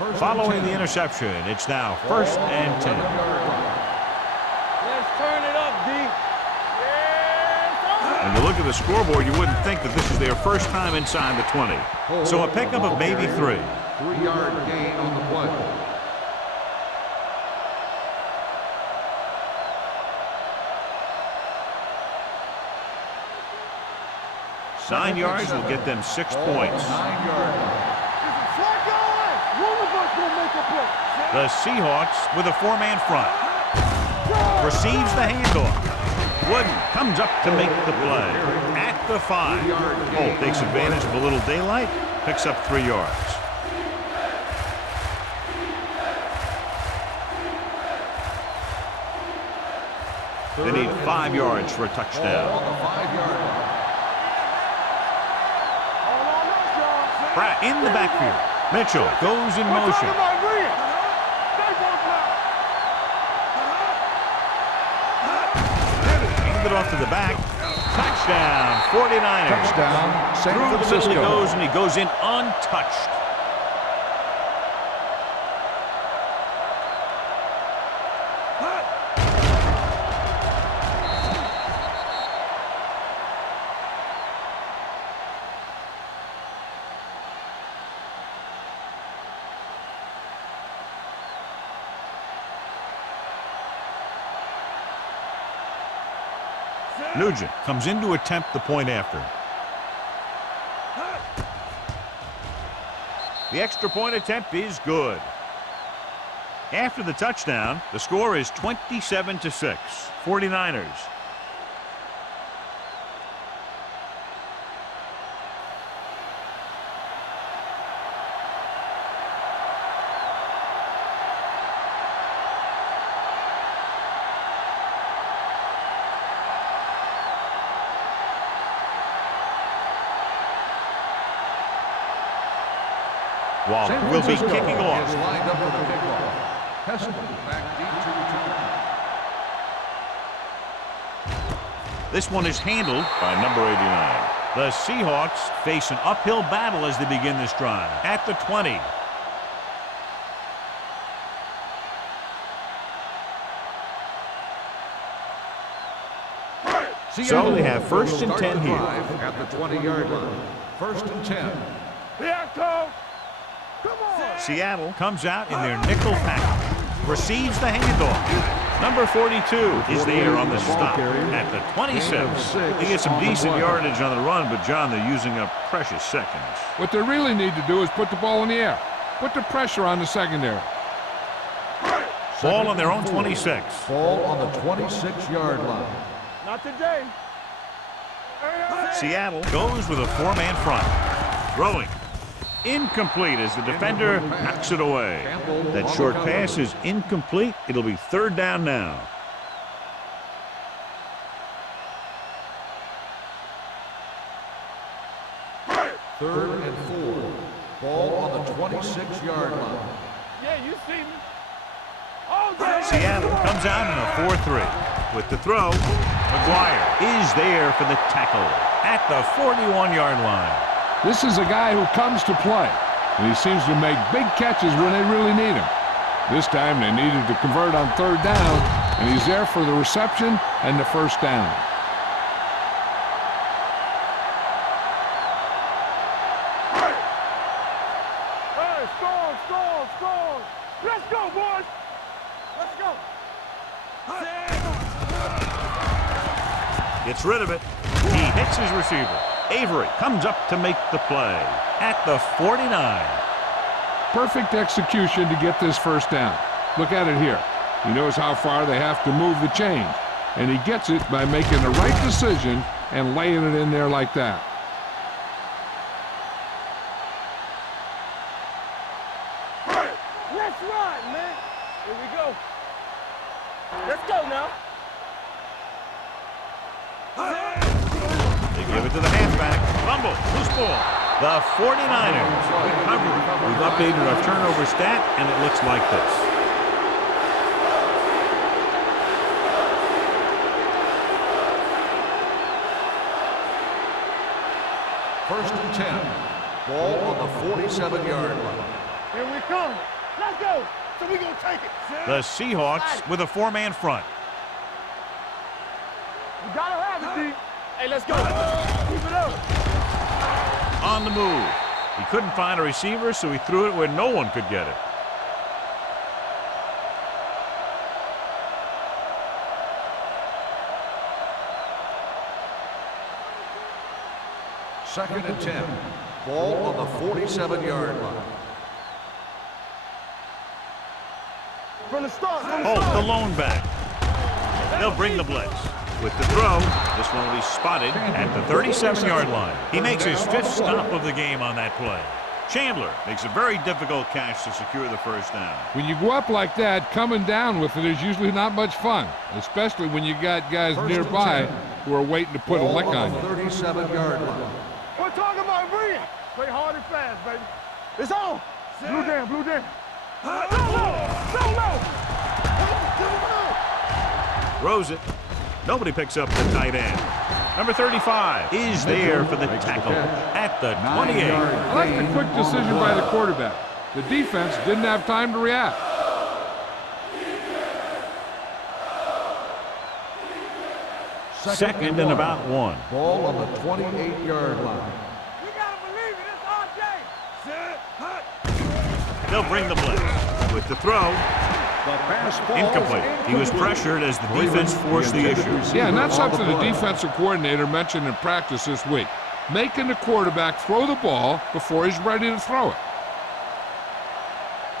Following the interception, it's now 1st and 10. Let's turn it up, D. When you look at the scoreboard, you wouldn't think that this is their first time inside the 20. So a pickup of maybe 3. 3-yard gain on the play. Nine yards will get them 6 points. 9-yard line. The Seahawks with a 4-man front. Receives the handoff. Wooden comes up to make the play. At the 5. Oh, takes advantage of a little daylight. Picks up 3 yards. They need 5 yards for a touchdown. On the 5-yard line. Pratt in the backfield. Mitchell goes in motion. Hand it off to the back. Touchdown, 49ers. Touchdown, San Through the middle he Francisco. goes, and he goes in untouched. Nugent comes in to attempt the point after. The extra point attempt is good. After the touchdown, the score is 27-6. 49ers. Waller San will be Francisco kicking off. is lined up for the kickoff. Heston back deep to return. This one is handled by number 89. The Seahawks face an uphill battle as they begin this drive. At the 20. So they have 1st and 10 here. At the 20-yard line. 1st and 10. Seattle comes out in their nickel package. Receives the handoff. Number 42 is there on the stop at the 26. They get some decent yardage on the run, but, John, they're using up precious seconds. What they really need to do is put the ball in the air. Put the pressure on the secondary. Ball on their own 26. Ball on the 26-yard line. Not today. Seattle goes with a 4-man front. Throwing. Incomplete as the defender knocks it away. That short pass is incomplete. It'll be 3rd down now. Third and 4. Ball on the 26-yard line. Yeah, you see me. Seattle comes out in a 4-3. With the throw, McGuire is there for the tackle at the 41-yard line. This is a guy who comes to play, and he seems to make big catches when they really need him. This time they needed to convert on 3rd down, and he's there for the reception and the 1st down. Hey, score. Let's go, boys. Let's go. Gets rid of it. He hits his receiver. Avery comes up to make the play at the 49. Perfect execution to get this 1st down. Look at it here. He knows how far they have to move the chain, and he gets it by making the right decision and laying it in there like that. Let's ride, man. Here we go. Let's go now. They give it to the halfback. Fumble. Loose ball. The 49ers recover. We've updated our turnover stat, and it looks like this. First and 10. Ball on the 47-yard line. Here we come. Let's go. So we gonna take it. The Seahawks with a 4-man front. You gotta have it, D. Hey, let's go. Keep it up. On the move. He couldn't find a receiver, so he threw it where no one could get it. Second and 10. Ball on the 47-yard line. From the start. Oh, the lone back. They'll bring the blitz. With the throw, this one will be spotted at the 37-yard line. He makes his 5th stop of the game on that play. Chandler makes a very difficult catch to secure the first down. When you go up like that, coming down with it is usually not much fun, especially when you got guys nearby who are waiting to put a lick on you. 37-yard line. We're talking about bringing. Play hard and fast, baby. It's on. Blue down, blue down. Go low. Throws it. Nobody picks up the tight end. Number 35 is there for the tackle at the 28. I like the quick decision by the quarterback. The defense didn't have time to react. Second and about 1. Ball on the 28-yard line. You gotta believe it. It's RJ. They'll bring the blitz. With the throw, incomplete. He was pressured as the defense forced the issue. Yeah, and that's something the defensive coordinator mentioned in practice this week. Making the quarterback throw the ball before he's ready to throw it.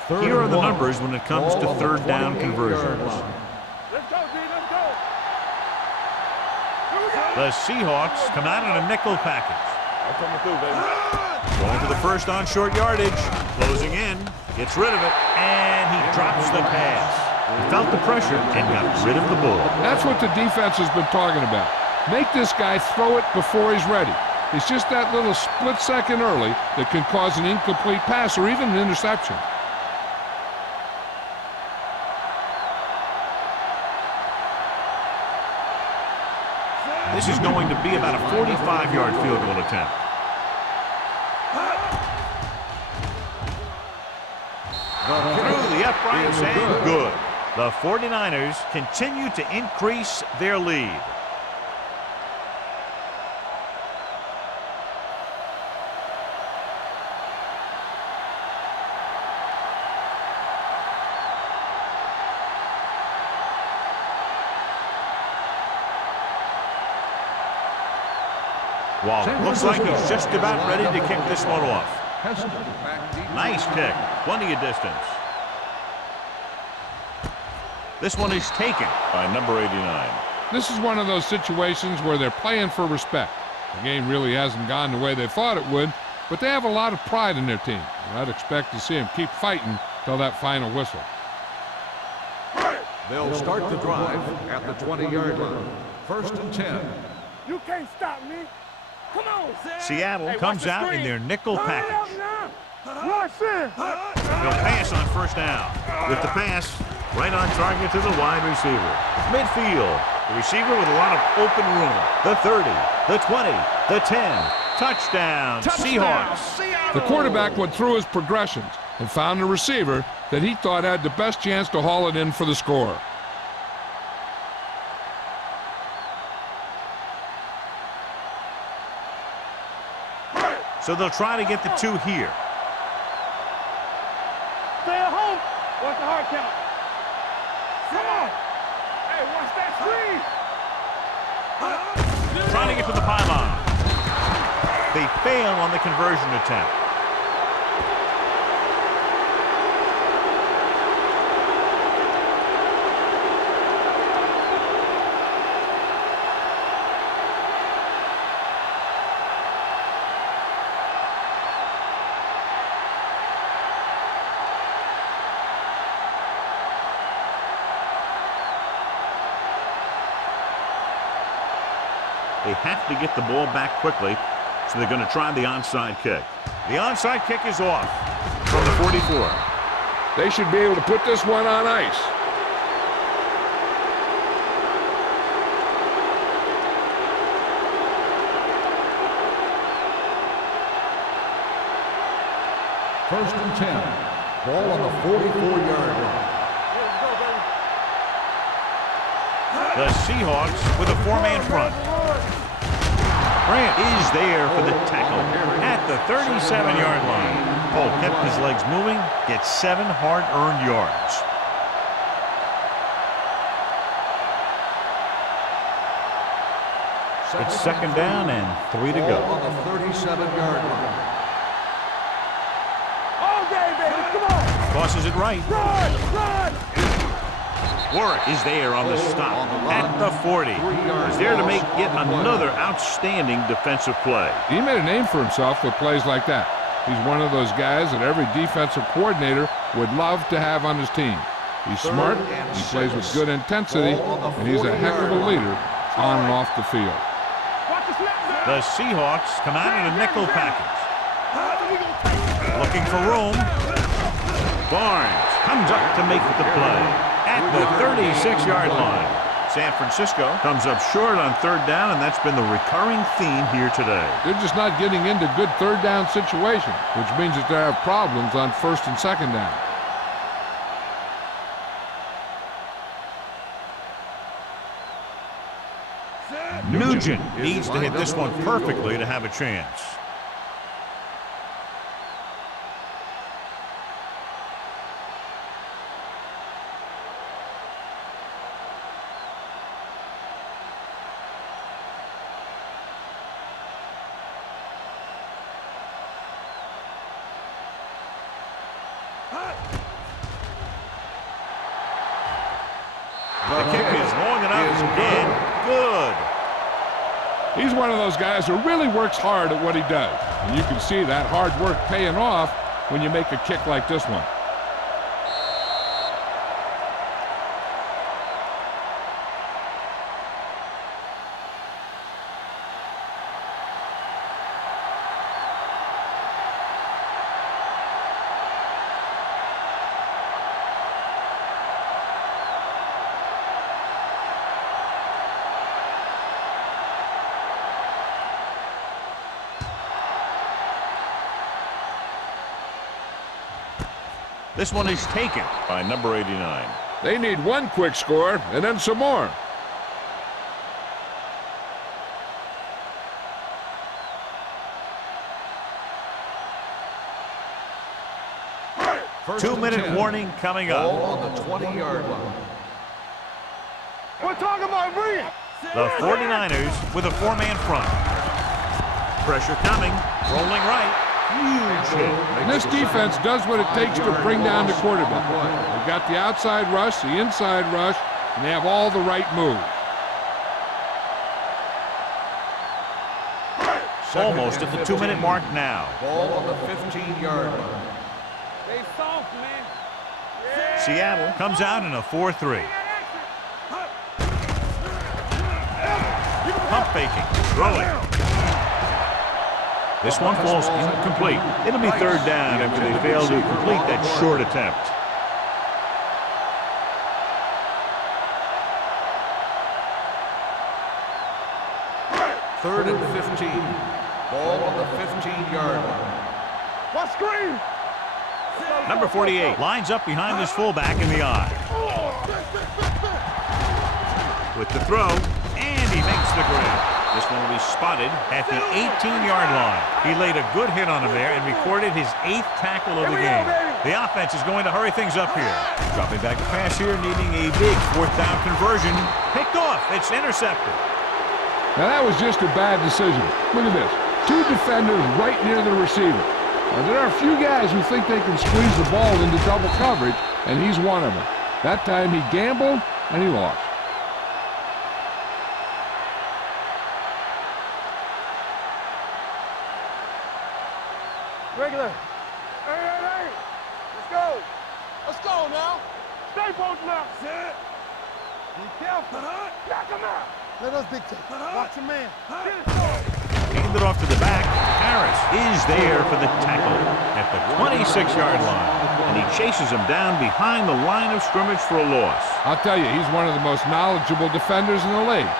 Here are the numbers when it comes to third down conversions. Let's go, D. Let's go. The Seahawks come out in a nickel package. I'm coming through, baby. Going for the first on short yardage. Closing in. Gets rid of it. And he drops the pass. He felt the pressure and got rid of the ball. That's what the defense has been talking about. Make this guy throw it before he's ready. It's just that little split second early that can cause an incomplete pass or even an interception. This is going to be about a 45-yard field goal attempt. Through the uprights and good. The 49ers continue to increase their lead. Waller looks like he's just about ready to kick this one off. Nice kick. Plenty of distance. This one is taken by number 89. This is one of those situations where they're playing for respect. The game really hasn't gone the way they thought it would, but they have a lot of pride in their team. And I'd expect to see them keep fighting till that final whistle. They'll start the drive at the 20-yard line. First and 10. You can't stop me. Come on, Sam. Seattle comes out in their nickel package. Rush in. They'll pass on first down. With the pass, right on target to the wide receiver. Midfield. The receiver with a lot of open room. The 30, the 20, the 10. Touchdown, Seahawks. The quarterback went through his progressions and found a receiver that he thought had the best chance to haul it in for the score. So they'll try to get the 2 here. Stay at home. What's the hard count? Come on. Hey, watch that screen. Trying to get to the pylon. They fail on the conversion attempt. They have to get the ball back quickly, so they're going to try the onside kick. The onside kick is off from the 44. They should be able to put this one on ice. First and 10. Ball on the 44-yard line. The Seahawks with a four-man front. Grant is there for the tackle at the 37-yard line. Cole kept his legs moving, gets 7 hard-earned yards. It's second down and 3 to go. Ball on the 37-yard line. All day, baby, come on. Tosses it right. Run, run. Warwick is there on the stop at the 40. He's there to make yet another outstanding defensive play. He made a name for himself with plays like that. He's one of those guys that every defensive coordinator would love to have on his team. He's smart, he plays with good intensity, and he's a heck of a leader on and off the field. The Seahawks come out in a nickel package. Looking for room. Barnes comes up to make the play at the 36-yard line. San Francisco comes up short on third down, and that's been the recurring theme here today. They're just not getting into good third down situations, which means that they have problems on first and second down. Nugent needs to hit this one perfectly to have a chance. The kick is long enough and good. He's one of those guys who really works hard at what he does. And you can see that hard work paying off when you make a kick like this one. This one is taken by number 89. They need one quick score and then some more. First 2-minute warning coming up. Ball on the 20-yard line. We're talking about bringing. The 49ers with a four-man front. Pressure coming, rolling right. Huge hit. And this defense does what it takes to bring down the quarterback. They've got the outside rush, the inside rush, and they have all the right moves. Almost at the 2-minute mark now. Ball on the 15-yard line. They soft, man. Seattle comes out in a 4-3. Pump faking, throwing. This one falls incomplete. It'll be third down after they fail to complete that short attempt. Third and 15. Ball on the 15-yard line. What screen? Number 48 lines up behind his fullback in the eye. With the throw, and he makes the grab. This one will be spotted at the 18-yard line. He laid a good hit on him there and recorded his 8th tackle of the game. The offense is going to hurry things up here. Dropping back to pass here, needing a big 4th down conversion. Picked off. It's intercepted. Now that was just a bad decision. Look at this. 2 defenders right near the receiver. Now there are a few guys who think they can squeeze the ball into double coverage, and he's one of them. That time he gambled, and he lost. Regular. Hey. Let's go. Let's go now. Stay posted now. Sit. Be careful. Knock him out. Let us dictate. Watch your man. Hand it off to the back. Harris is there for the tackle at the 26-yard line. And he chases him down behind the line of scrimmage for a loss. I'll tell you, he's one of the most knowledgeable defenders in the league.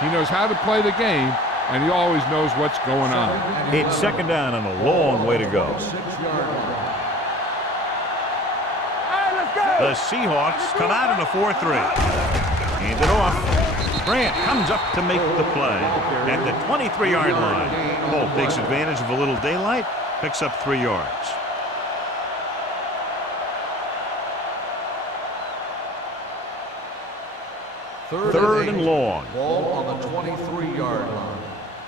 He knows how to play the game, and he always knows what's going on. It's second down and a long way to go. The Seahawks come out in a 4-3. Hand it off. Grant comes up to make the play at the 23-yard line. Holt takes advantage of a little daylight, picks up 3 yards. Third and long. Ball on the 23-yard line.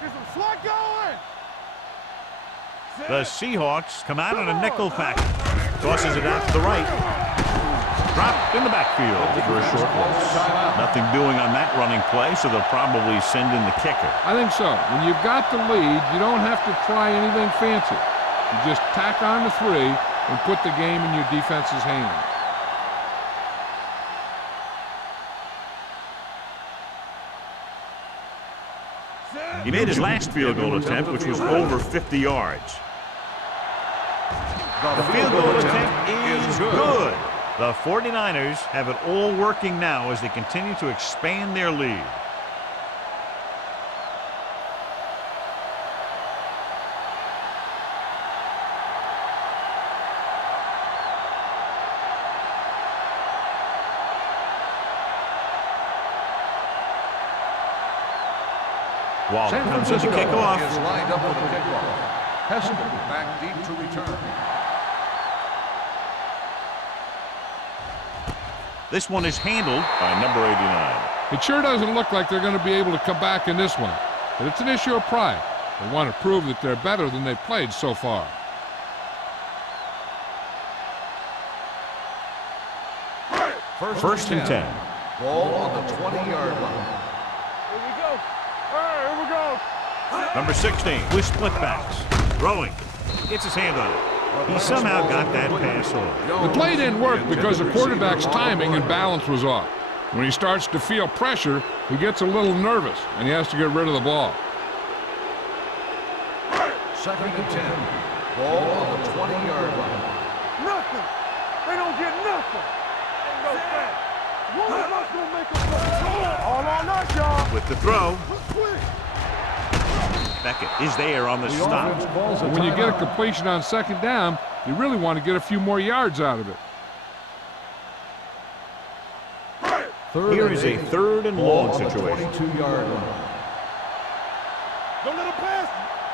Get some slot going. The Seahawks come out in a nickel package. Tosses it out to the right. Dropped in the backfield for a short loss. Nothing doing on that running play, so they'll probably send in the kicker. I think so. When you've got the lead, you don't have to try anything fancy. You just tack on the 3 and put the game in your defense's hands. He made his last field goal attempt, which was over 50 yards. The field goal attempt is good. The 49ers have it all working now as they continue to expand their lead. Waller comes in to kick off. Is lined up for the kickoff. Hester back deep to return. This one is handled by number 89. It sure doesn't look like they're going to be able to come back in this one, but it's an issue of pride. They want to prove that they're better than they've played so far. First and 10. Ball on the 20-yard line. Here we go. All right, here we go. Number 16 with split backs. Throwing. Gets his hand on it. He somehow got that pass off. The play didn't work because the quarterback's timing and balance was off. When he starts to feel pressure, he gets a little nervous, and he has to get rid of the ball. Second and 10. Ball on the 20-yard line. Nothing. They don't get nothing. Ain't no thing. One of us gonna make a play. All on us, y'all. With the throw, Quick. Beckett is there on the stop. And when you get a completion on second down, you really want to get a few more yards out of it. Here is a third and long situation. 22-yard line. Don't let him pass.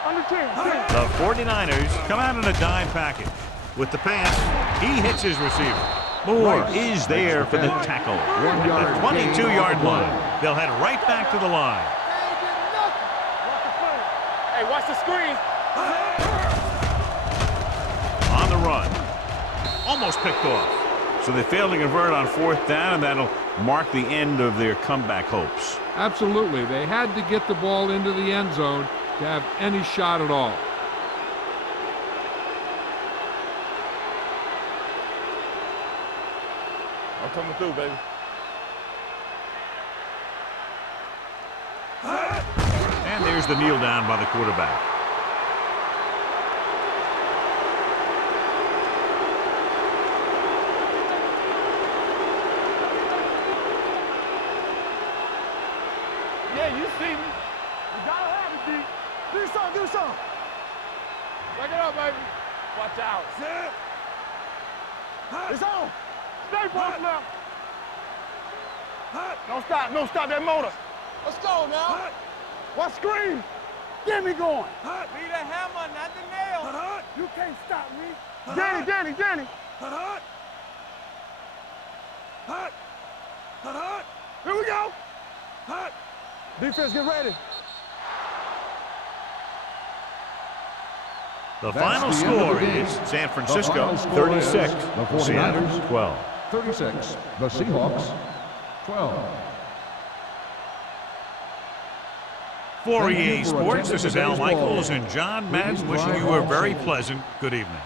Under 10. The 49ers come out in a dime package. With the pass, he hits his receiver. Moore is there for the tackle. At the 22-yard line. They'll head right back to the line. Hey, watch the screen. On the run. Almost picked off. So they failed to convert on fourth down, and that'll mark the end of their comeback hopes. Absolutely. They had to get the ball into the end zone to have any shot at all. I'm coming through, baby. And there's the kneel down by the quarterback. Yeah, you see me. You gotta have it, D. Do something, do something. Back it up, baby. Watch out. It's on. Stay focused now. Don't stop that motor. Let's go now. What screen? Get me going. Be the hammer, not the nail. You can't stop me. Danny. Here we go. Defense, get ready. The final score is San Francisco 36, Seattle 12. 36. The Seahawks 12. For EA Sports, this is Al Michaels and John Madden wishing you a very pleasant good evening.